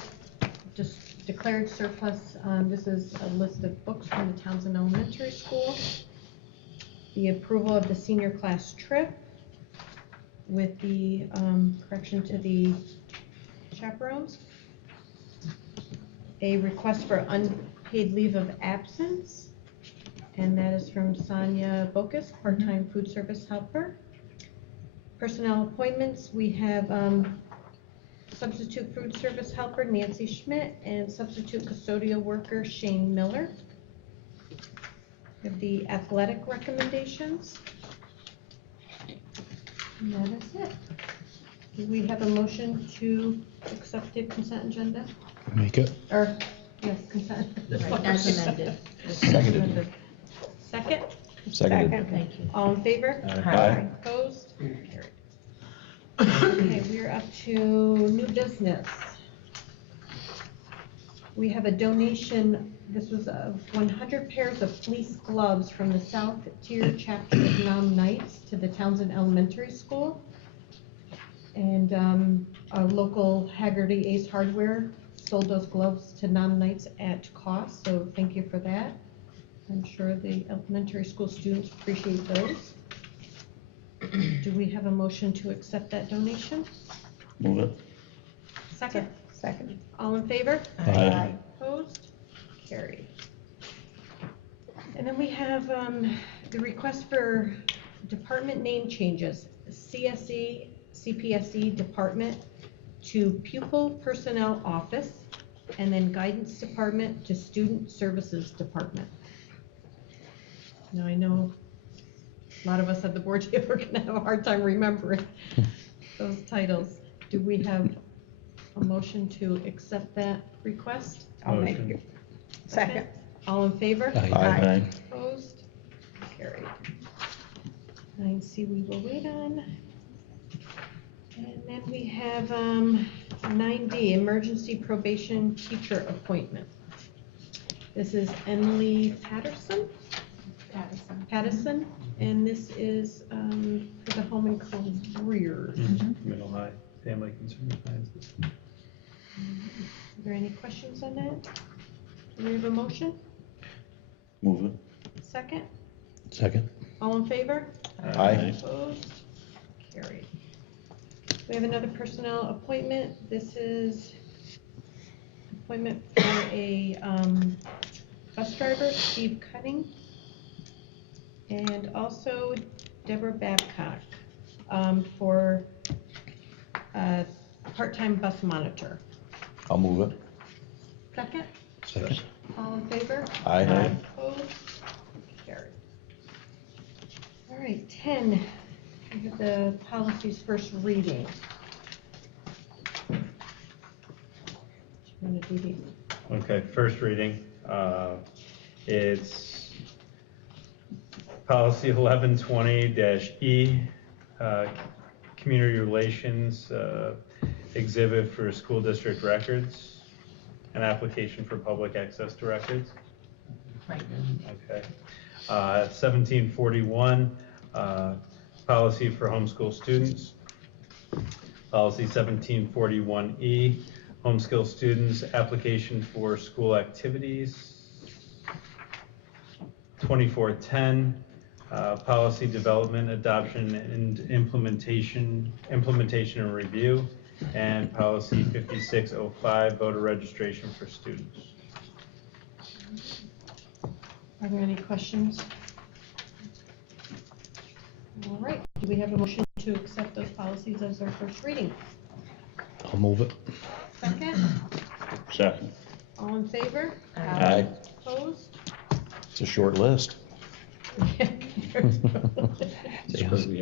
just declared surplus. This is a list of books from the Townsend Elementary School. The approval of the senior class trip with the correction to the chaperones. A request for unpaid leave of absence. And that is from Sonia Bokus, part-time food service helper. Personnel appointments, we have substitute food service helper Nancy Schmidt and substitute custodial worker Shane Miller. We have the athletic recommendations. And that is it. Do we have a motion to accept the consent agenda? Make it. Or, yes, consent. Right, as amended. Seconded. Second? Seconded. Thank you. All in favor? Aye. Opposed? Carried. Okay, we're up to new business. We have a donation, this was of 100 pairs of fleece gloves from the South Tier chapter of Nam Knights to the Townsend Elementary School. And our local Haggerty Ace Hardware sold those gloves to Nam Knights at cost, so thank you for that. I'm sure the elementary school students appreciate those. Do we have a motion to accept that donation? Move it. Second? Second. All in favor? Aye. Opposed? Carried. And then we have the request for department name changes. CSE, CPSE department to pupil personnel office, and then guidance department to student services department. Now, I know a lot of us at the board here are gonna have a hard time remembering those titles. Do we have a motion to accept that request? I'll make Motion. it. Second. All in favor? Aye. Opposed? Carried. 9C we will wait on. And then we have 9D, emergency probation teacher appointment. This is Emily Patterson? Pattison. And this is for the home and careers. Middle high, family concern sciences. Are there any questions on that? Do we have a motion? Move it. Second? Second. All in favor? Aye. Opposed? Carried. We have another personnel appointment. This is appointment for a bus driver, Steve Cutting, and also Deborah Babcock for a part-time bus monitor. I'll move it. Second? Second. All in favor? Aye. Opposed? Carried. All right, 10, we have the policies first reading. Want to do these? Okay, first reading, it's policy 1120-E, community relations, exhibit for school district records, an application for public access to records. Right. Okay. 1741, policy for homeschool students. Policy 1741E, homeschool students, application for school activities. 2410, policy development, adoption, and implementation and review. And policy 5605, voter registration for students. Are there any questions? All right, do we have a motion to accept those policies as their first reading? I'll move it. Second? Second. All in favor? Aye. Opposed? It's a short list.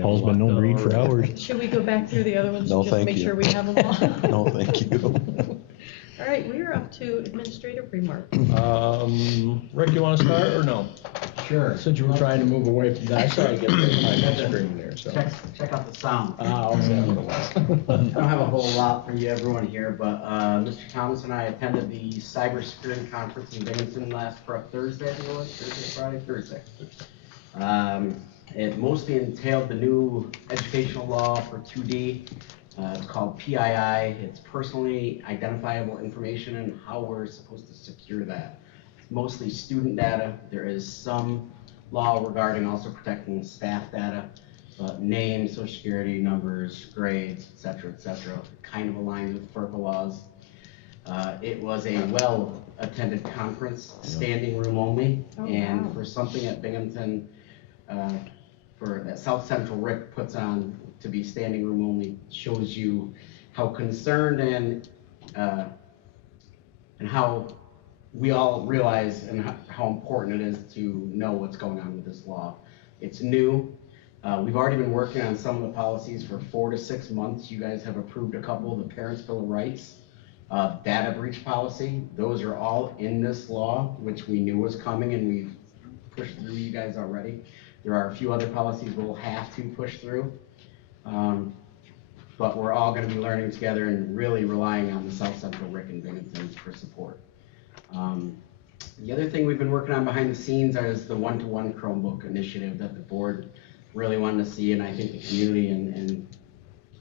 Paul's been known to read for hours. Should we go back through the other ones No, and just thank make you. sure we have them all? No, thank you. All right, we are up to administrative remarks. Rick, you want to start or no? Sure. Since you were trying to move away from that, I saw you get behind the screen there, so. Check out the sound. I'll say what it was. I don't have a whole lot for you, everyone here, but Mr. Thomas and I attended the cybersecurity conference in Binghamton last Thursday, I think it was, Thursday. It mostly entailed the new educational law for 2D. It's called PII. It's personally identifiable information and how we're supposed to secure that. It's mostly student data. There is some law regarding also protecting staff data, but names, social security numbers, grades, et cetera, kind of aligns with FERPA laws. It was a well-attended conference, standing room only, and for something at Binghamton, for that South Central Rick puts on to be standing room only, shows you how concerned and how we all realize and how important it is to know what's going on with this law. It's new. We've already been working on some of the policies for 4 to 6 months. You guys have approved a couple of the Parents' Bill of Rights, data breach policy. Those are all in this law, which we knew was coming and we've pushed through you guys already. There are a few other policies we'll have to push through. But we're all going to be learning together and really relying on the South Central Rick and Binghamton for support. The other thing we've been working on behind the scenes is the one-to-one Chromebook initiative that the board really wanted to see, and I think the community and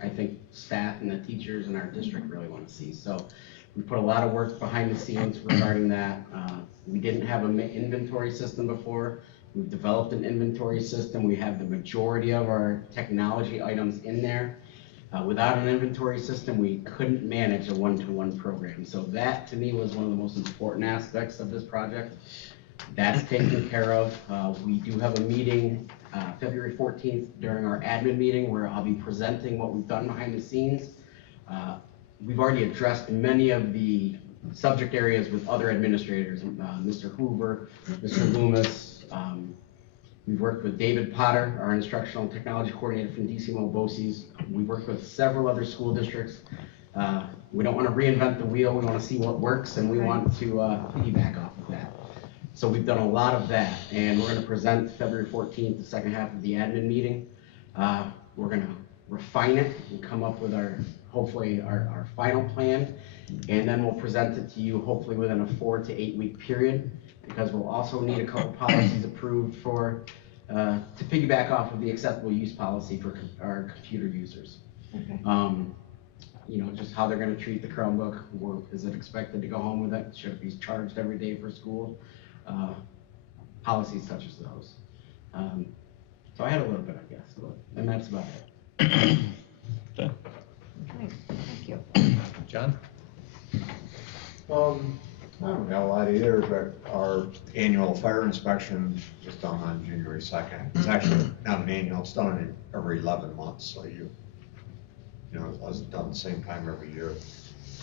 I think staff and the teachers in our district really want to see. So we put a lot of work behind the scenes regarding that. We didn't have an inventory system before. We've developed an inventory system. We have the majority of our technology items in there. Without an inventory system, we couldn't manage a one-to-one program. So that, to me, was one of the most important aspects of this project. That's taken care of. We do have a meeting February 14th during our admin meeting where I'll be presenting what we've done behind the scenes. We've already addressed many of the subject areas with other administrators, Mr. Hoover, Mr. Loomis. We've worked with David Potter, our instructional technology coordinator from DCMO BOCES. We've worked with several other school districts. We don't want to reinvent the wheel. We want to see what works, and we want to piggyback off of that. So we've done a lot of that, and we're going to present February 14th, the second half of the admin meeting. We're going to refine it and come up with hopefully our final plan, and then we'll present it to you hopefully within a 4 to 8 week period, because we'll also need a couple policies approved for to piggyback off of the acceptable use policy for our computer users. Okay. You know, just how they're gonna treat the Chromebook, or is it expected to go home with it? Should it be charged every day for school? Policies such as those. So I had a little bit, I guess, and that's about it. Okay, thank you. John? I don't got a lot either, but our annual fire inspection is done on January 2nd. It's actually not an annual, it's done every 11 months, so you know, it wasn't done the same time every year.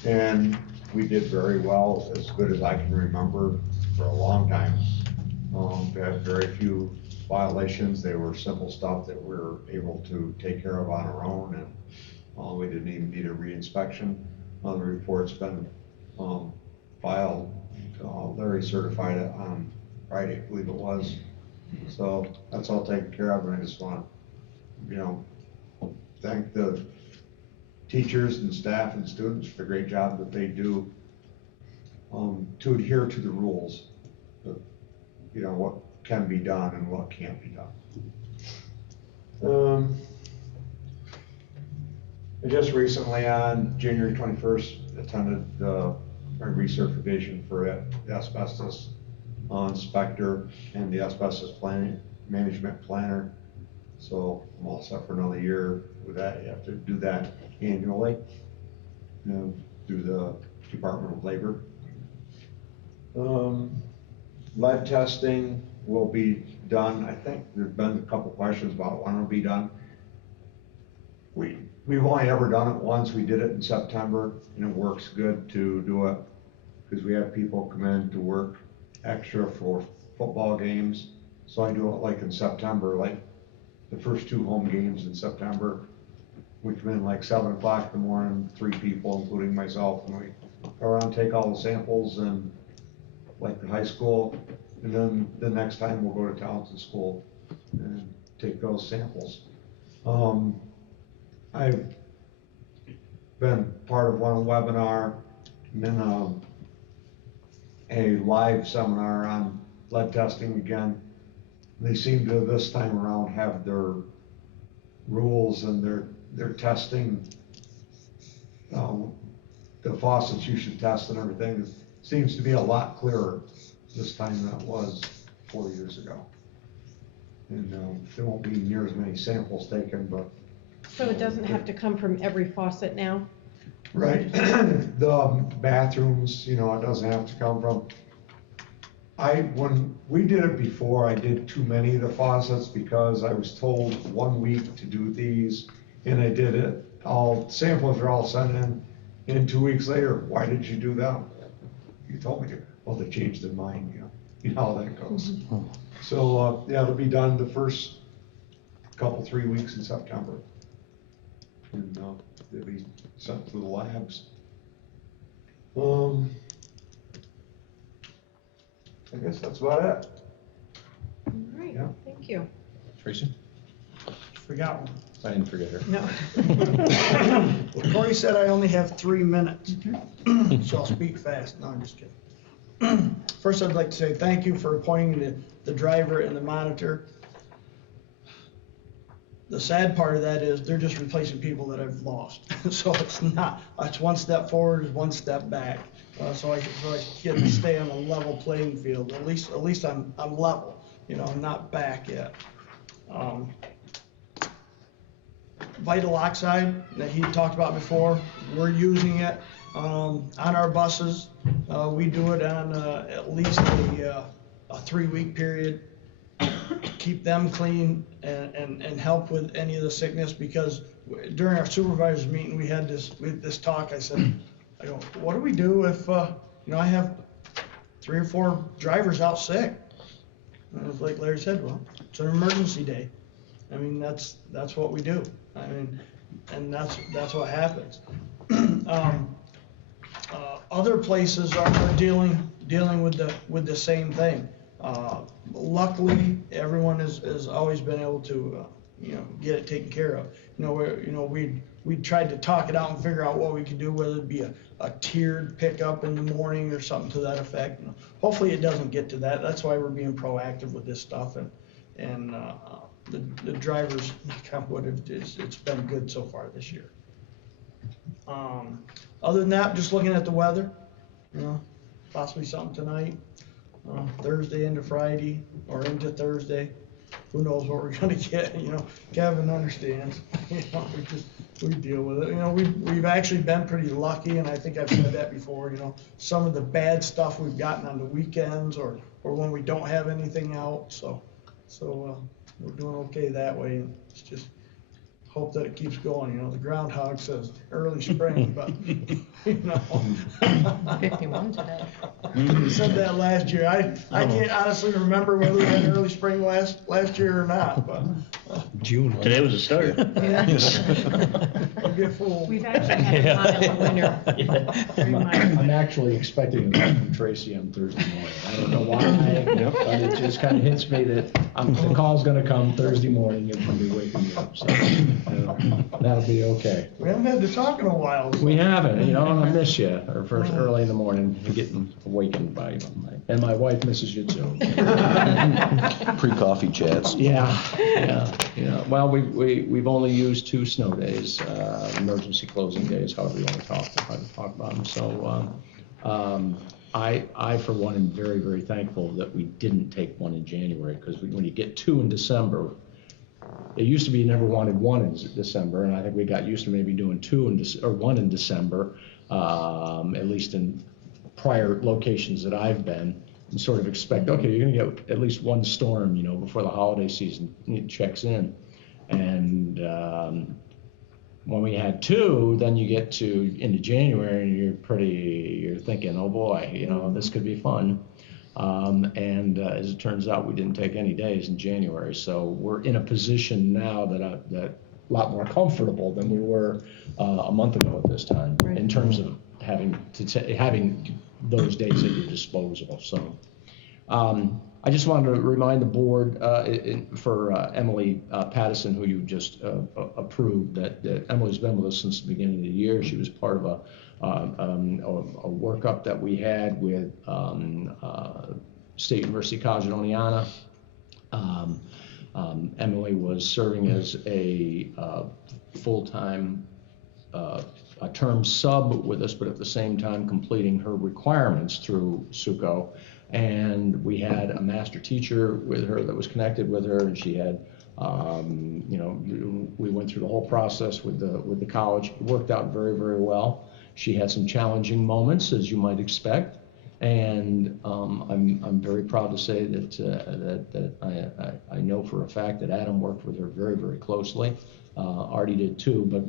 And we did very well, as good as I can remember for a long time. We had very few violations. They were simple stuff that we were able to take care of on our own, and we didn't even need a re-inspection. The report's been filed. Larry certified it on Friday, I believe it was. So that's all taken care of, and I just want to, you know, thank the teachers and staff and students for the great job that they do to adhere to the rules, you know, what can be done and what can't be done. I just recently on January 21st attended my recertification for the asbestos inspector and the asbestos management planner. So I'm all set for another year with that. You have to do that annually, you know, through the Department of Labor. Lead testing will be done. I think there's been a couple questions about when it'll be done. We've only ever done it once. We did it in September, and it works good to do it because we have people come in to work extra for football games. So I do it like in September, like the first 2 home games in September. We come in like 7 o'clock in the morning, 3 people, including myself, and we go around, take all the samples and like the high school, and then the next time we'll go to Townsend School and take those samples. I've been part of one webinar and then a live seminar on lead testing again. They seem to this time around have their rules and their testing, the faucets you should test and everything. It seems to be a lot clearer this time than it was 4 years ago. And there won't be near as many samples taken, but. So it doesn't have to come from every faucet now? Right. The bathrooms, you know, it doesn't have to come from. When we did it before, I did too many of the faucets because I was told 1 week to do these, and I did it. All samples are all sent in, and 2 weeks later, why did you do that? You told me to. Well, they changed their mind, you know how that goes. Mm-hmm. So yeah, it'll be done the first 3 weeks in September, and they'll be sent to the labs. I guess that's about it. All right, Yeah. thank you. Tracy? Forgot one. I didn't forget her. No. Corey said I only have 3 minutes, so I'll speak fast. No, I'm just kidding. First, I'd like to say thank you for appointing the driver and the monitor. The sad part of that is they're just replacing people that I've lost. So it's 1 step forward, 1 step back. So I can stay on a level playing field. At least I'm level. You know, I'm not back yet. Vital oxide that he talked about before, we're using it on our buses. We do it on at least a 3-week period. Keep them clean and help with any of the sickness, because during our supervisors meeting we had this talk. I go, what do we do if you know, I have 3 or 4 drivers out sick? And it's like Larry said, well, it's an emergency day. I mean, that's what we do. I mean, and that's what happens. Other places are dealing with the same thing. Luckily, everyone has always been able to you know, get it taken care of. We tried to talk it out and figure out what we could do, whether it be a tiered pickup in the morning or something to that effect. Hopefully it doesn't get to that. That's why we're being proactive with this stuff. And and the drivers, knock on wood, it's been good so far this year. Other than that, just looking at the weather, possibly something tonight, Thursday into Friday, or into Thursday. Who knows what we're gonna get, Kevin understands, we deal with it. We've actually been pretty lucky, and I think I've said that before, some of the bad stuff we've gotten on the weekends or when we don't have anything out, so we're doing okay that way, and it's just hope that it keeps going, the groundhog says early spring, but, 51 today. We said that last year. I can't honestly remember whether we had early spring last year or not, but. June. Today was a start. Don't get fooled. We've actually had a mild winter. I'm actually expecting a call from Tracy on Thursday morning. I don't know why, but it just kind of hits me that the call's gonna come Thursday morning and she'll be waking me up, so that'll be okay. We haven't had to talk in a while. We haven't, and I miss you, or first early in the morning, getting awakened by you. And my wife misses you too. Pre-coffee chats. Yeah. Well, we've only used 2 snow days, emergency closing days, however you want to talk about them. So I for one am very, very thankful that we didn't take one in January, because when you get 2 in December, it used to be you never wanted 1 in December, and I think we got used to maybe doing 1 in December, at least in prior locations that I've been, and sort of expect, okay, you're gonna get at least 1 storm, before the holiday season checks in. And when we had 2, then you get into January and you're thinking, oh boy, this could be fun. And as it turns out, we didn't take any days in January, so we're in a position now that a lot more comfortable than we were a month ago at this time, in terms of having those days at your disposal. So I just wanted to remind the board for Emily Pattison, who you just approved, that Emily's been with us since the beginning of the year. She was part of a workup that we had with State University College at Oneonta. Emily was serving as a full-time a term sub with us, but at the same time completing her requirements through SUCO. And we had a master teacher with her that was connected with her, and she had, we went through the whole process with the college. It worked out very, very well. She had some challenging moments, as you might expect, and I'm very proud to say that I know for a fact that Adam worked with her very, very closely. Artie did too, but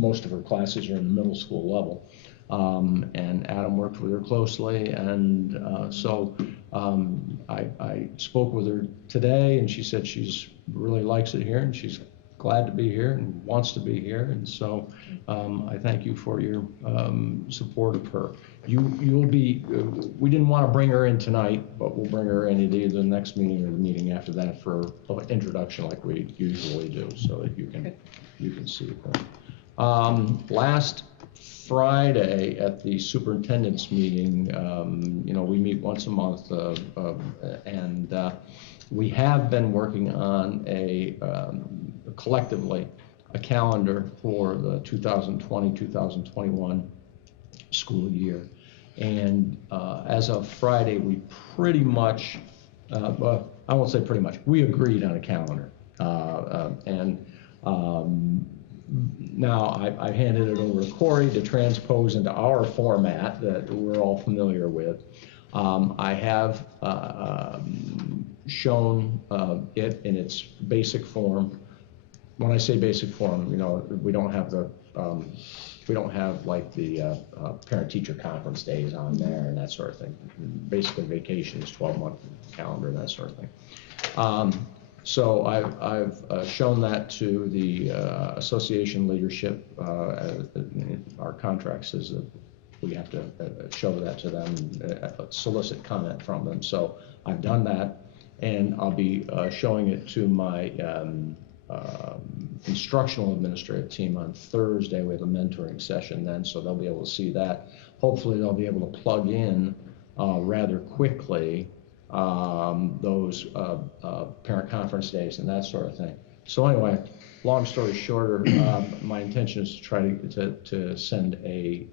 most of her classes are in the middle school level. And Adam worked with her closely, and so I spoke with her today, and she said she's really likes it here, and she's glad to be here and wants to be here, and so I thank you for your support of her. You'll be, we didn't want to bring her in tonight, but we'll bring her in either the next meeting or the meeting after that for an introduction like we usually do, so that you can see her. Last Friday at the superintendent's meeting, we meet once a month, and we have been working on collectively a calendar for the 2020-2021 school year. And as of Friday, we pretty much, well, I won't say pretty much, we agreed on a calendar. Now I've handed it over to Corey to transpose into our format that we're all familiar with. I have shown it in its basic form. When I say basic form, we don't have like the parent-teacher conference days on there and that sort of thing. Basically, vacation is 12-month calendar and that sort of thing. So I've shown that to the association leadership. Our contract says that we have to show that to them, solicit comment from them. So I've done that, and I'll be showing it to my instructional administrative team on Thursday. We have a mentoring session then, so they'll be able to see that. Hopefully they'll be able to plug in rather quickly those parent conference days and that sort of thing. So anyway, long story shorter, my intention is to try to send a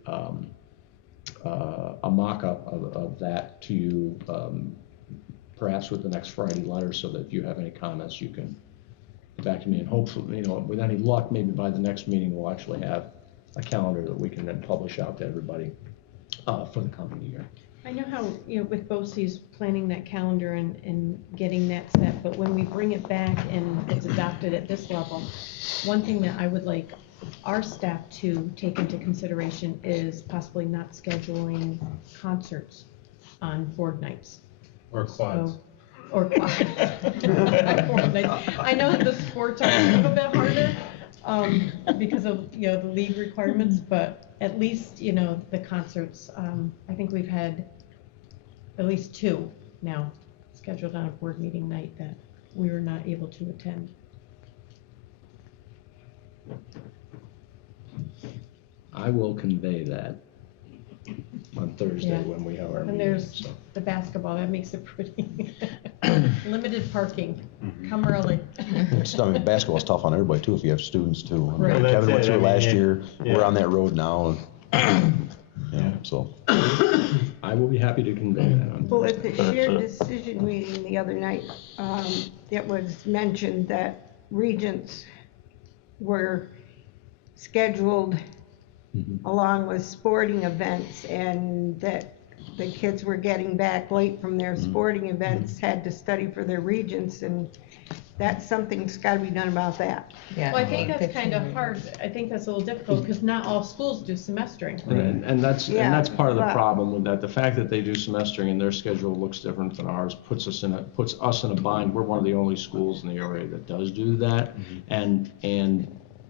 mock-up of that to you, perhaps with the next Friday letter, so that if you have any comments, you can get back to me, and hopefully, with any luck, maybe by the next meeting, we'll actually have a calendar that we can then publish out to everybody for the coming year. I know how, with BOCES, planning that calendar and getting that set, but when we bring it back and it's adopted at this level, one thing that I would like our staff to take into consideration is possibly not scheduling concerts on board nights. Or quads. Or quads. Board nights. I know that the sports are a little bit harder because of, the league requirements, but at least, the concerts, I think we've had at least 2 now scheduled on a board meeting night that we were not able to attend. I will convey that on Thursday Yeah. when we have our And meeting. there's So. the basketball, that makes it pretty. Limited parking, come early. Basketball's tough on everybody too, if you have students too. I mean, Right. Kevin went through it last year, yeah. we're on that road now, so. I will be happy to convey that on Well, at Thursday. the shared decision meeting the other night, it was mentioned that regents were scheduled along with sporting events, and that the kids were getting back late from their sporting events, had to study for their regents, and that's something's gotta be done about that. Well, I think that's kind of hard, I think that's a little difficult, because not all schools do semestering. And that's part of the but- problem with that. The fact that they do semestering and their schedule looks different than ours puts us in a bind. We're one of the only schools in the area that does do that, and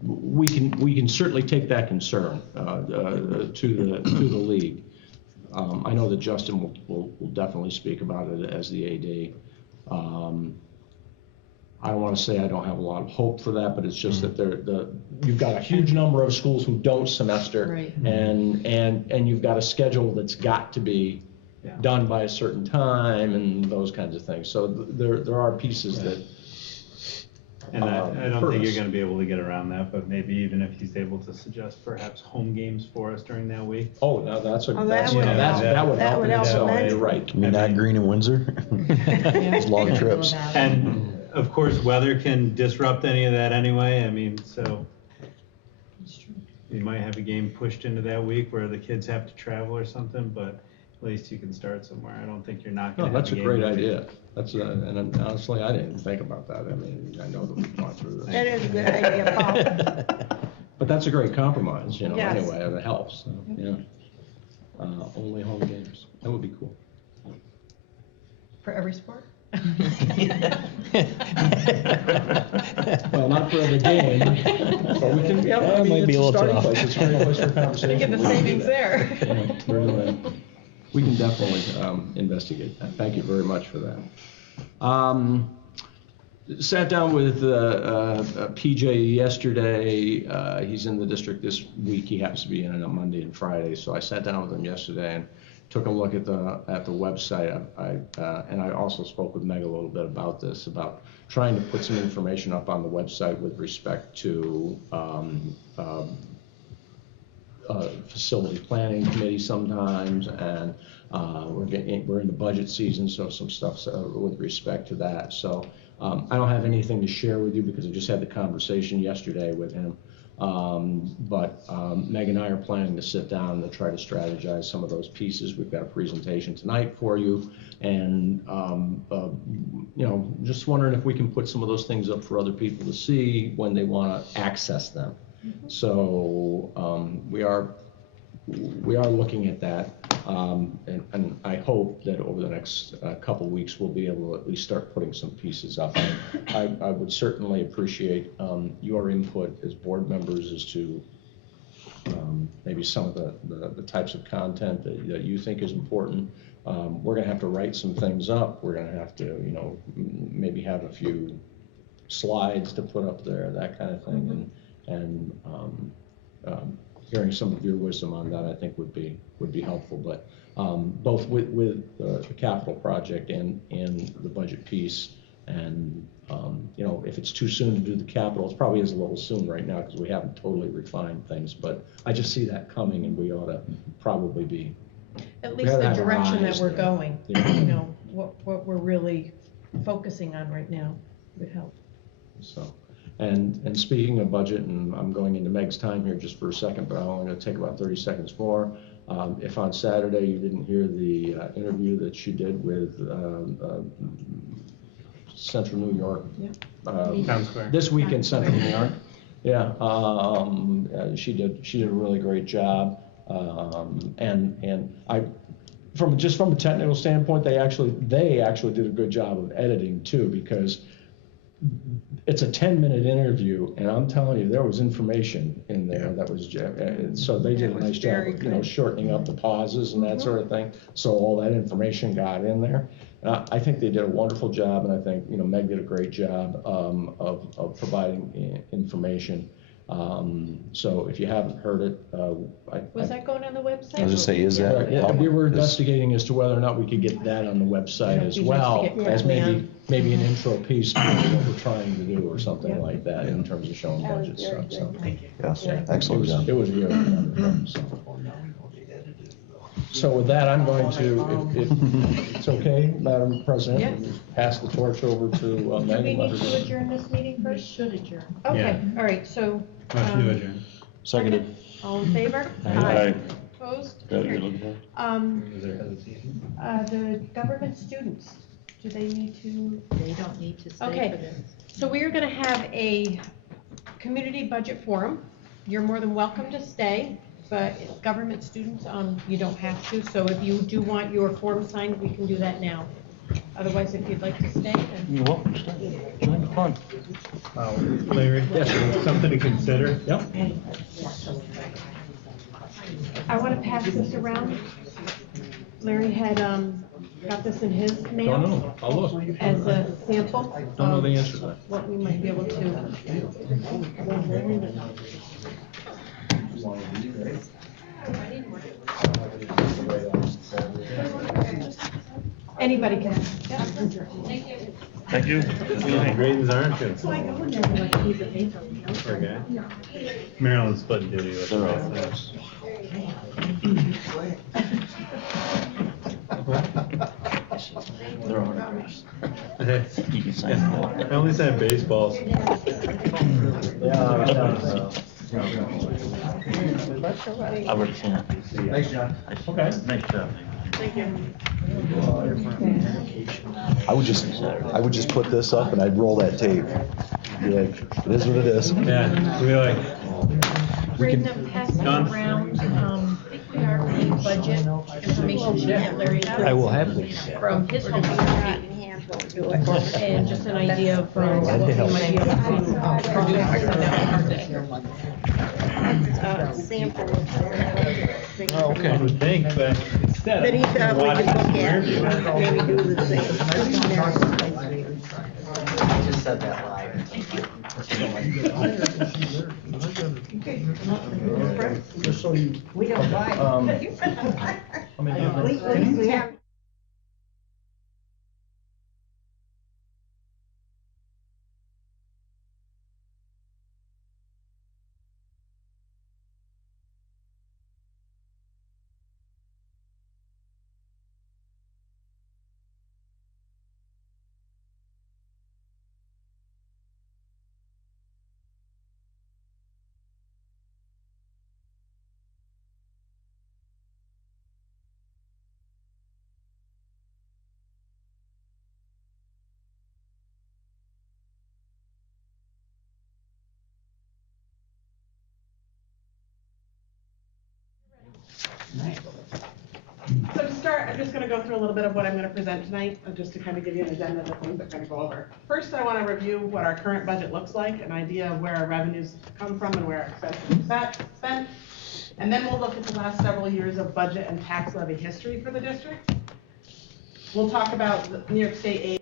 we can certainly take that concern to the league. I know that Justin will definitely speak about it as the AD. I don't want to say I don't have a lot of hope for that, but it's just that you've got a huge number of schools who don't semester, Right. and you've got a schedule that's got to be done by a certain time and those kinds of things. So there are pieces that. And I don't think you're gonna be able to get around that, but maybe even if he's able to suggest perhaps home games for us during that week. Oh, now that would that help. That would help So, immensely. you're right. You mean not Green and Windsor? Those long trips. And of course, weather can disrupt any of that anyway. I mean, so you might have a game pushed into that week where the kids have to travel or something, but at least you can start somewhere. I don't think you're not No, gonna have that's a game great every- idea. And honestly, I didn't think about that. I mean, I know that we've gone through this. That is a good idea, Paul. But that's a great compromise, Yes. anyway, and it helps, so, yeah. Only home games, that would be cool. For every sport? Well, not for every game, but we can, I mean, might be it's a a little starting tough. place, it's a great place for conversation. Get the savings there. We can definitely investigate that. Thank you very much for that. Sat down with PJ yesterday. He's in the district this week. He happens to be in on a Monday and Friday, so I sat down with him yesterday and took a look at the website. And I also spoke with Meg a little bit about this, about trying to put some information up on the website with respect to facility planning committee sometimes, and we're in the budget season, so some stuff with respect to that. So I don't have anything to share with you because I just had the conversation yesterday with him. But Meg and I are planning to sit down and to try to strategize some of those pieces. We've got a presentation tonight for you, and just wondering if we can put some of those things up for other people to see when they want to access them. So we are looking at that, and I hope that over the next couple weeks we'll be able to at least start putting some pieces up. I would certainly appreciate your input as board members as to maybe some of the types of content that you think is important. We're going to have to write some things up. We're going to have to, maybe have a few slides to put up there, that kind of thing, and hearing some of your wisdom on that, I think would be helpful. But both with the capital project and the budget piece, and you know, if it's too soon to do the capital, it probably is a little soon right now because we haven't totally refined things. But I just see that coming, and we ought to probably be. At we least ought to the have our direction that eyes we're there. going, Yeah. you know, what we're really focusing on right now would help. So, and speaking of budget, and I'm going into Meg's time here just for a second, but I'm only going to take about 30 seconds more. If on Saturday you didn't hear the interview that she did with Central New York, Town Square. this week in Central New York, yeah, she did a really great job, and I. From a technical standpoint, they actually did a good job of editing too, because it's a 10-minute interview, and I'm telling you, there was information in there that was, so they did a nice job of, you know, shortening up the pauses and that sort of thing. So all that information got in there. I think they did a wonderful job, and I think, you know, Meg did a great job of providing information. So if you haven't heard it, Was that going on the website? I was just say, is that? yeah, we were investigating as to whether or not we could get that on the website as It'd be nice to well, get as quickly maybe an intro piece to what we're trying to do or something like that in terms of showing That was budget very stuff, so. good. Thank you. Yes, Yeah, excellent job. It was really good, so. So with that, I'm going to, if it's okay, Madam President, Yeah. pass the torch over to Do Meg. we and let need her to do it. adjourn this meeting We first? should adjourn. Okay, all right, so. Motion to adjourn. Seconded. All in favor? Aye. Opposed? That what you're looking for? The government students, do they need to? They don't need to stay Okay. for this. So we are gonna have a community budget forum. You're more than welcome to stay, but government students, you don't have to. So if you do want your form signed, we can do that now. Otherwise, if you'd like to stay, then. You're welcome to stay. Join the fun. Larry, something to consider. Yep. I wanna pass this around. Larry had, got this in his mail. Don't know, I'll look. As a sample. Don't know the of answer to that. What we might be able to. Anybody can. Yeah. Thank you. Grades aren't good. Poor guy. Maryland's split duty with They're all the nice. They're autographs. You can sign them. I only signed baseballs. I've already seen it. Thanks, John. Okay. Nice job. Thank you. I would just put this up and I'd roll that tape. Be like, it is what it is. Yeah, we like. Bring them, pass them around, the budget information sheet that Larry has. I will happily. From his home and just an idea of what we might be able to produce for that Sample of their. Oh, okay. I would think, but instead. That he thought we watching could look this at, interview. maybe do the same. I just said that live. We don't buy How many? At least we have. So to start, I'm just gonna go through a little bit of what I'm gonna present tonight, just to kind of give you an agenda of the things I'm gonna go over. First, I wanna review what our current budget looks like, an idea of where our revenues come from and where our expenses are spent. And then we'll look at the last several years of budget and tax levy history for the district. We'll talk about the New York State aid.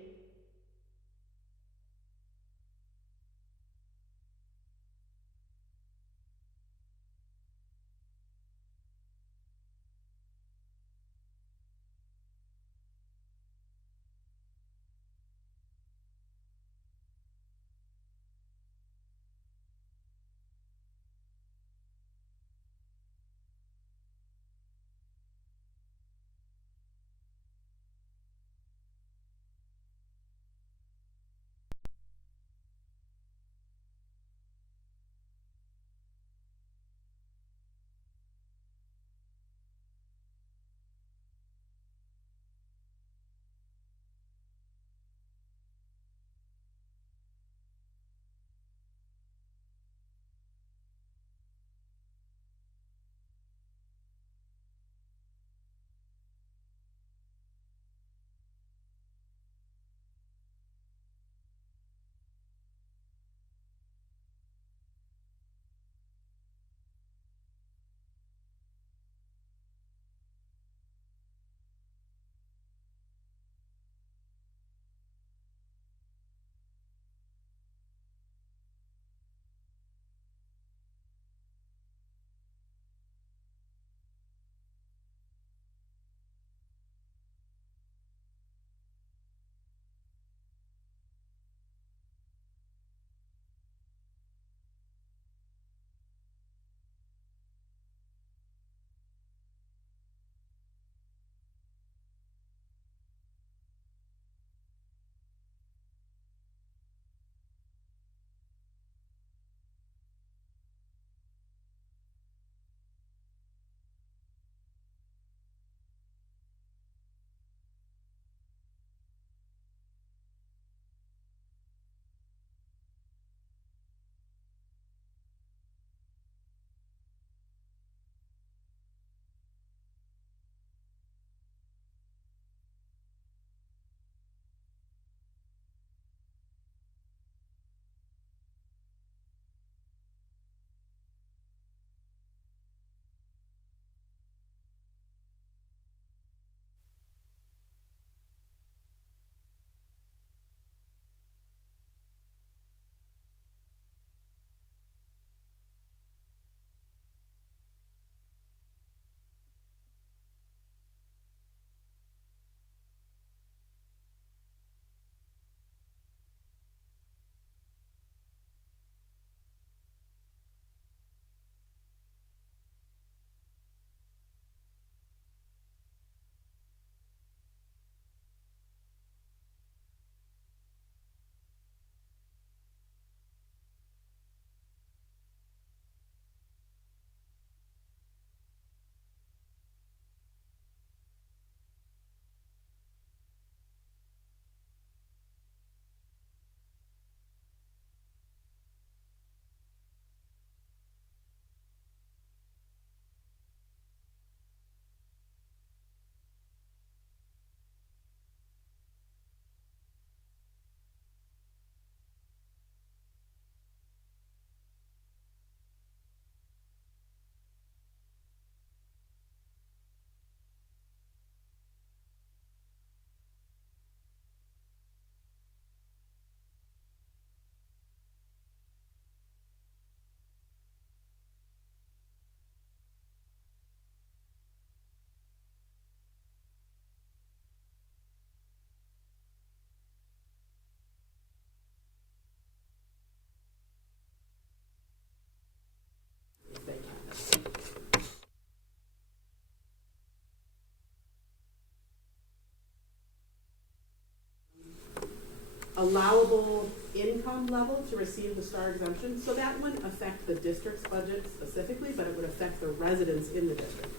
allowable income level to receive the STAR exemption. So that wouldn't affect the district's budget specifically, but it would affect the residents in the district.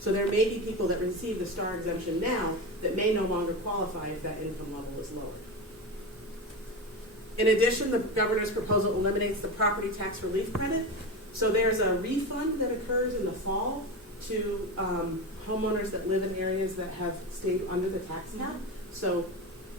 So there may be people that receive the STAR exemption now that may no longer qualify if that income level is lower. In addition, the governor's proposal eliminates the property tax relief credit. So there's a refund that occurs in the fall to homeowners that live in areas that have stayed under the tax cap. So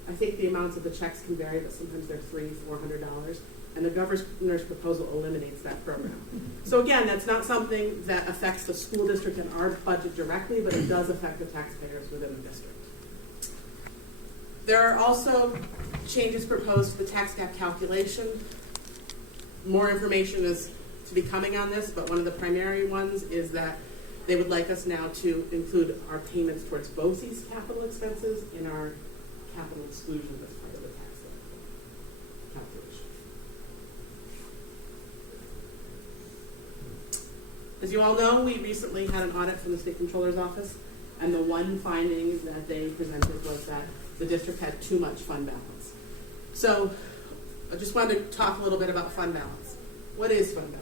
I think the amounts of the checks can vary, but sometimes they're $300-400. And the governor's proposal eliminates that program. So again, that's not something that affects the school district and our budget directly, but it does affect the taxpayers within the district. There are also changes proposed to the tax cap calculation. More information is to be coming on this, but one of the primary ones is that they would like us now to include our payments towards BOCES capital expenses in our capital exclusion as part of the tax calculation. As you all know, we recently had an audit from the State Controller's Office, and the one finding that they presented was that the district had too much fund balance. So I just wanted to talk a little bit about fund balance. What is fund balance?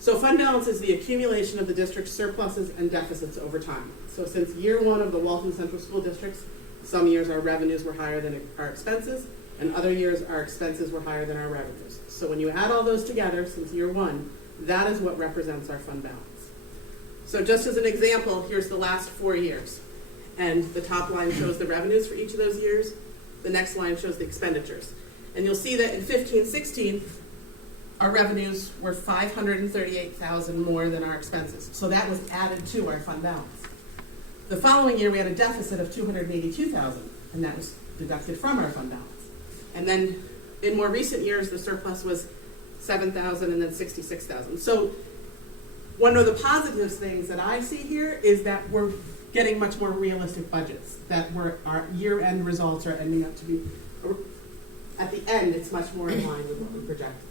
So fund balance is the accumulation of the district's surpluses and deficits over time. So since year one of the Walton Central School Districts, some years our revenues were higher than our expenses, and other years our expenses were higher than our revenues. So when you add all those together since year one, that is what represents our fund balance. So just as an example, here's the last 4 years. And the top line shows the revenues for each of those years. The next line shows the expenditures. And you'll see that in 15-16, our revenues were $538,000 more than our expenses. So that was added to our fund balance. The following year, we had a deficit of $282,000, and that was deducted from our fund balance. And then in more recent years, the surplus was $7,000 and then $66,000. So one of the positive things that I see here is that we're getting much more realistic budgets, that our year-end results are ending up to be, at the end, it's much more in line with what we project.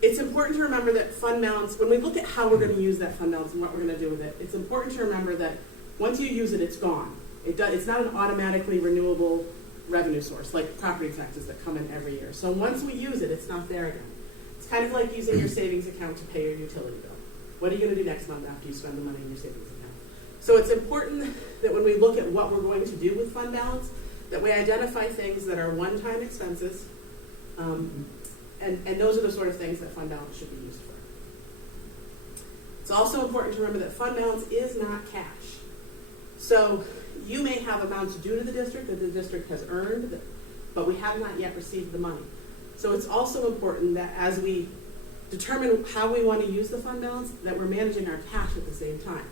It's important to remember that fund balance, when we look at how we're going to use that fund balance and what we're going to do with it, it's important to remember that once you use it, it's gone. It's not an automatically renewable revenue source like property taxes that come in every year. So once we use it, it's not there again. It's kind of like using your savings account to pay your utility bill. What are you going to do next month after you spend the money in your savings account? So it's important that when we look at what we're going to do with fund balance, that we identify things that are one-time expenses, and those are the sort of things that fund balance should be used for. It's also important to remember that fund balance is not cash. So you may have amounts due to the district that the district has earned, but we have not yet received the money. So it's also important that as we determine how we want to use the fund balance, that we're managing our cash at the same time.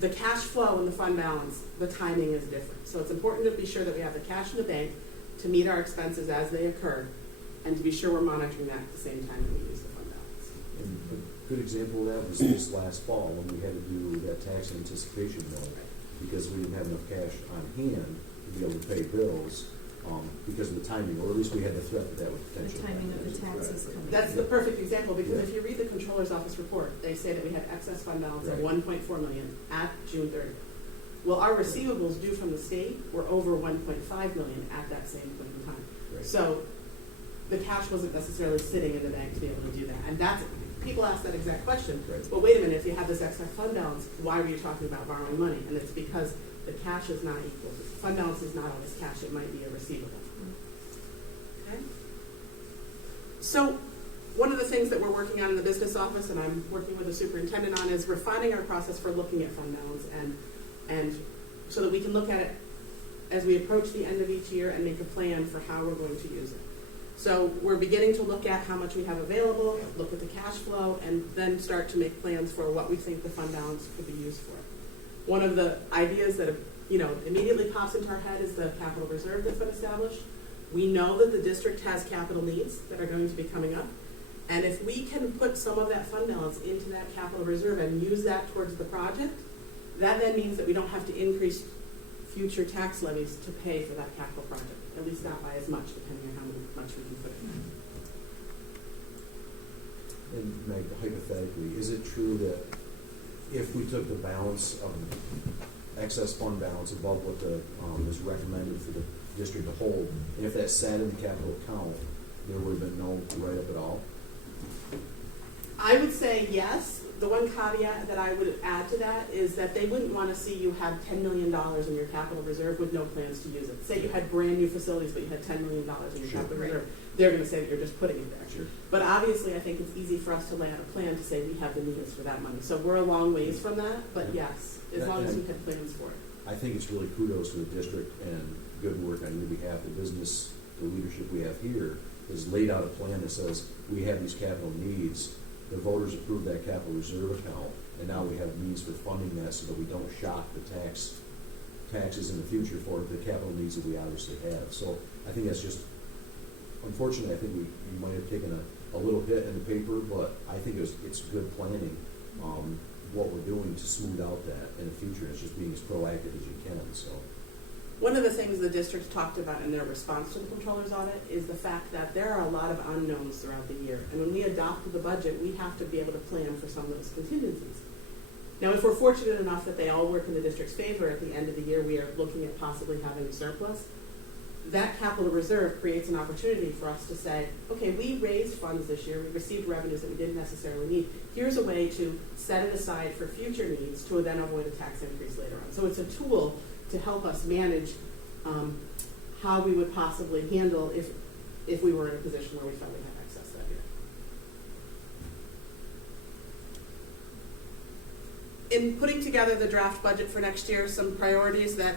The cash flow in the fund balance, the timing is different. So it's important to be sure that we have the cash in the bank to meet our expenses as they occur, and to be sure we're monitoring that at the same time that we use the fund balance. And a good example of that was this last fall when we had to do that tax anticipation bill, because we didn't have enough cash on hand to be able to pay bills. Because of the timing, or at least we had the threat that that would potentially. The timing of the taxes coming. That's the perfect example, because if you read the Controller's Office report, they say that we had excess fund balance of $1.4 million at June 30th. Well, our receivables due from the state were over $1.5 million at that same point in time. Right. So the cash wasn't necessarily sitting in the bank to be able to do that. And that's, people ask that exact question. Right. Well, wait a minute, if you have this excess fund balance, why were you talking about borrowing money? And it's because the cash is not equal. Fund balance is not always cash, it might be a receivable. Okay? So one of the things that we're working on in the business office, and I'm working with the superintendent on, is refining our process for looking at fund balance, and so that we can look at it as we approach the end of each year and make a plan for how we're going to use it. So we're beginning to look at how much we have available, look at the cash flow, and then start to make plans for what we think the fund balance could be used for. One of the ideas that immediately pops into our head is the capital reserve that's been established. We know that the district has capital needs that are going to be coming up. And if we can put some of that fund balance into that capital reserve and use that towards the project, that then means that we don't have to increase future tax levies to pay for that capital project, at least not by as much, depending on how much we can put in. And Meg, hypothetically, is it true that if we took the balance of excess fund balance above what the, is recommended for the district to hold, and if that sat in the capital account, there would have been no write-up at all? I would say yes. The one caveat that I would add to that is that they wouldn't want to see you have $10 million in your capital reserve with no plans to use it. Say you had brand new facilities, but you had $10 million in your capital reserve. They're going to say that you're just putting it there. Sure. But obviously, I think it's easy for us to lay out a plan to say we have the means for that money. So we're a long ways from that, but yes, as long as we have plans for it. I think it's really kudos to the district and good work on your behalf. The business, the leadership we have here has laid out a plan that says we have these capital needs. The voters approved that capital reserve account, and now we have means for funding that so that we don't shock the taxes in the future for the capital needs that we obviously have. So I think that's just, unfortunately, I think you might have taken a little hit in the paper, but I think it's good planning, what we're doing to smooth out that in the future. It's just being as proactive as you can, so. One of the things the district talked about in their response to the controller's audit is the fact that there are a lot of unknowns throughout the year. And when we adopt the budget, we have to be able to plan for some of those contingencies. Now, if we're fortunate enough that they all work in the district's favor at the end of the year, we are looking at possibly having a surplus. That capital reserve creates an opportunity for us to say, okay, we raised funds this year, we received revenues that we didn't necessarily need. Here's a way to set it aside for future needs to then avoid a tax increase later on. So it's a tool to help us manage how we would possibly handle if we were in a position where we felt we had excess that year. In putting together the draft budget for next year, some priorities that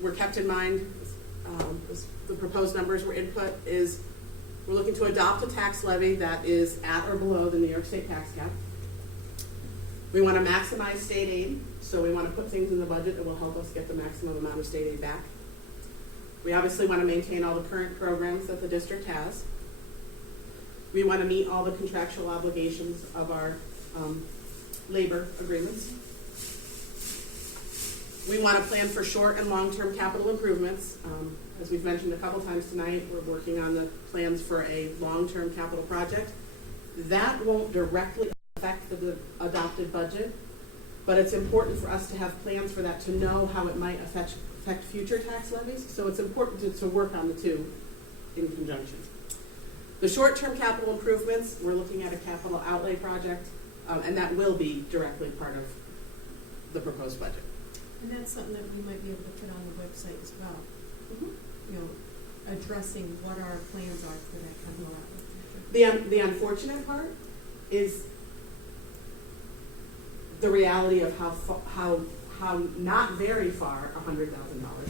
were kept in mind, the proposed numbers were input, is we're looking to adopt a tax levy that is at or below the New York State tax cap. We want to maximize state aid, so we want to put things in the budget that will help us get the maximum amount of state aid back. We obviously want to maintain all the current programs that the district has. We want to meet all the contractual obligations of our labor agreements. We want to plan for short and long-term capital improvements. As we've mentioned a couple times tonight, we're working on the plans for a long-term capital project. That won't directly affect the adopted budget, but it's important for us to have plans for that to know how it might affect future tax levies. So it's important to work on the two in conjunction. The short-term capital improvements, we're looking at a capital outlay project, and that will be directly part of the proposed budget. And that's something that we might be able to put on the website as well. You know, addressing what our plans are for that capital outlay. The unfortunate part is the reality of how not very far $100,000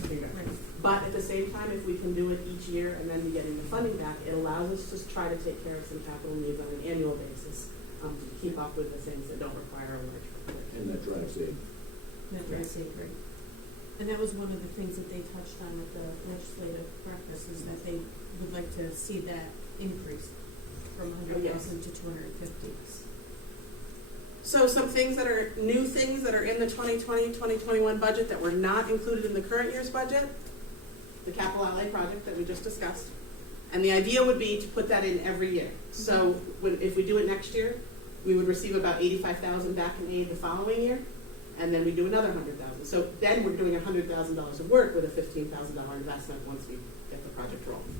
can go. Right. But at the same time, if we can do it each year and then be getting the funding back, it allows us to try to take care of some capital needs on an annual basis to keep up with the things that don't require a large budget. And that drives aid. That drives aid, right. And that was one of the things that they touched on at the legislative breakfast, is that they would like to see that increase from 100,000 to 250. So some things that are new things that are in the 2020-2021 budget that were not included in the current year's budget, the capital outlay project that we just discussed. And the idea would be to put that in every year. So if we do it next year, we would receive about $85,000 back in aid the following year, and then we do another $100,000. So then we're doing $100,000 of work with a $15,000 investment once we get the project rolling.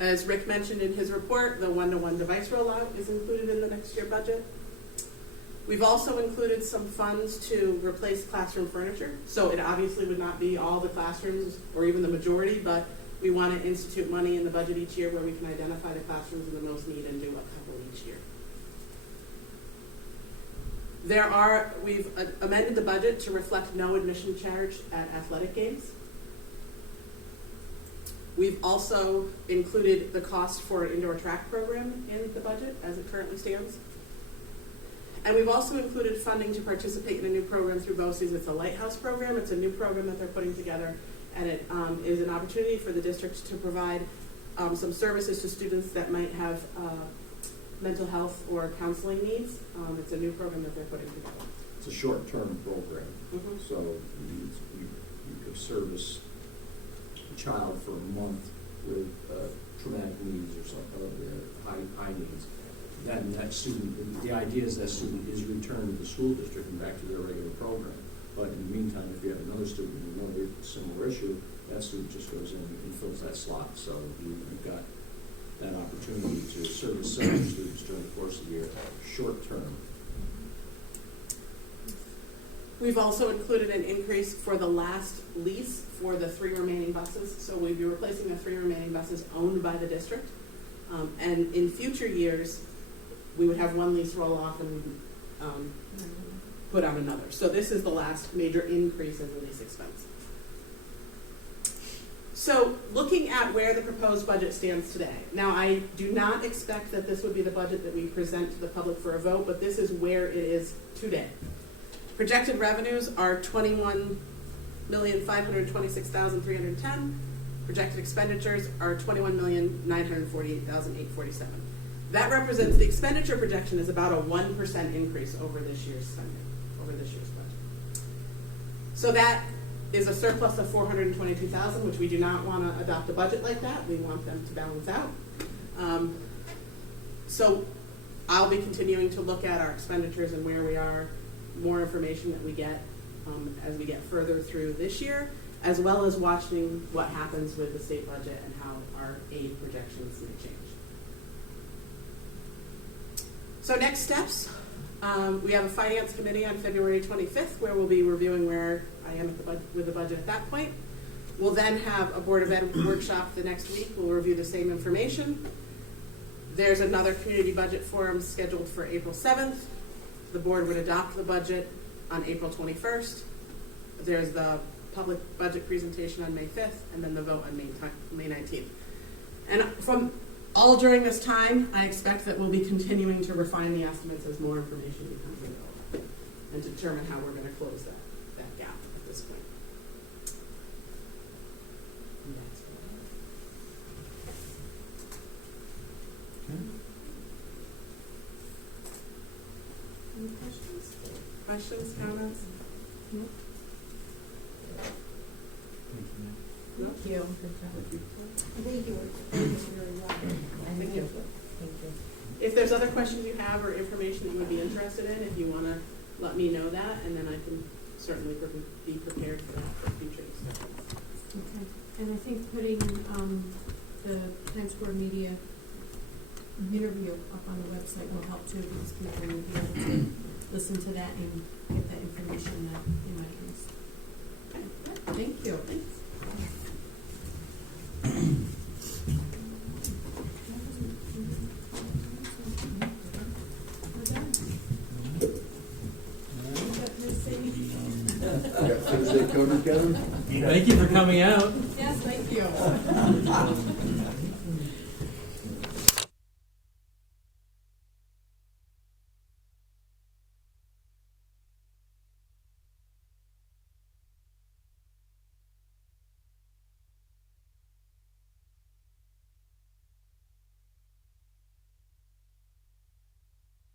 As Rick mentioned in his report, the one-to-one device rollout is included in the next year budget. We've also included some funds to replace classroom furniture. So it obviously would not be all the classrooms or even the majority, but we want to institute money in the budget each year where we can identify the classrooms in the most need and do a couple each year. We've amended the budget to reflect no admission charge at athletic games. We've also included the cost for an indoor track program in the budget as it currently stands. And we've also included funding to participate in a new program through BOCES. It's a Lighthouse program. It's a new program that they're putting together, and it is an opportunity for the district to provide some services to students that might have mental health or counseling needs. It's a new program that they're putting together. It's a short-term program, so you could service a child for a month with traumatic needs or something, high needs. that student, the idea is that student is returned to the school district and back to their regular program. But in the meantime, if you have another student with another similar issue, that student just goes in and fills that slot. So you've got that opportunity to service several students during the course of the year, short term. We've also included an increase for the last lease for the 3 remaining buses. So we'll be replacing the 3 remaining buses owned by the district. And in future years, we would have one lease roll off and we would put on another. So this is the last major increase in the lease expense. So looking at where the proposed budget stands today. Now, I do not expect that this would be the budget that we present to the public for a vote, but this is where it is today. Projected revenues are $21,526,310. Projected expenditures are $21,948,847. That represents, the expenditure projection is about a 1% increase over this year's spending, over this year's budget. So that is a surplus of $422,000, which we do not want to adopt a budget like that. We want them to balance out. So I'll be continuing to look at our expenditures and where we are, more information that we get as we get further through this year, as well as watching what happens with the state budget and how our aid projections may change. So next steps, we have a finance committee on February 25th where we'll be reviewing where I am with the budget at that point. We'll then have a Board of Ed workshop the next week. We'll review the same information. There's another community budget forum scheduled for April 7th. The board would adopt the budget on April 21st. There's the public budget presentation on May 5th, and then the vote on May 19th. And from all during this time, I expect that we'll be continuing to refine the estimates as more information becomes available and determine how we're going to close that gap at this point. And that's Any questions? Questions, comments? No? Thank you. Thank you. Thank you. If there's other questions you have or information that you would be interested in, if you want to let me know that, and then I can certainly be prepared for that for future discussions. Okay. And I think putting the Times Square Media interview up on the website will help too, because people will be able to listen to that and get that information that they might use. Okay. Thank you. Thanks. Thank you for coming out. Yes, thank you.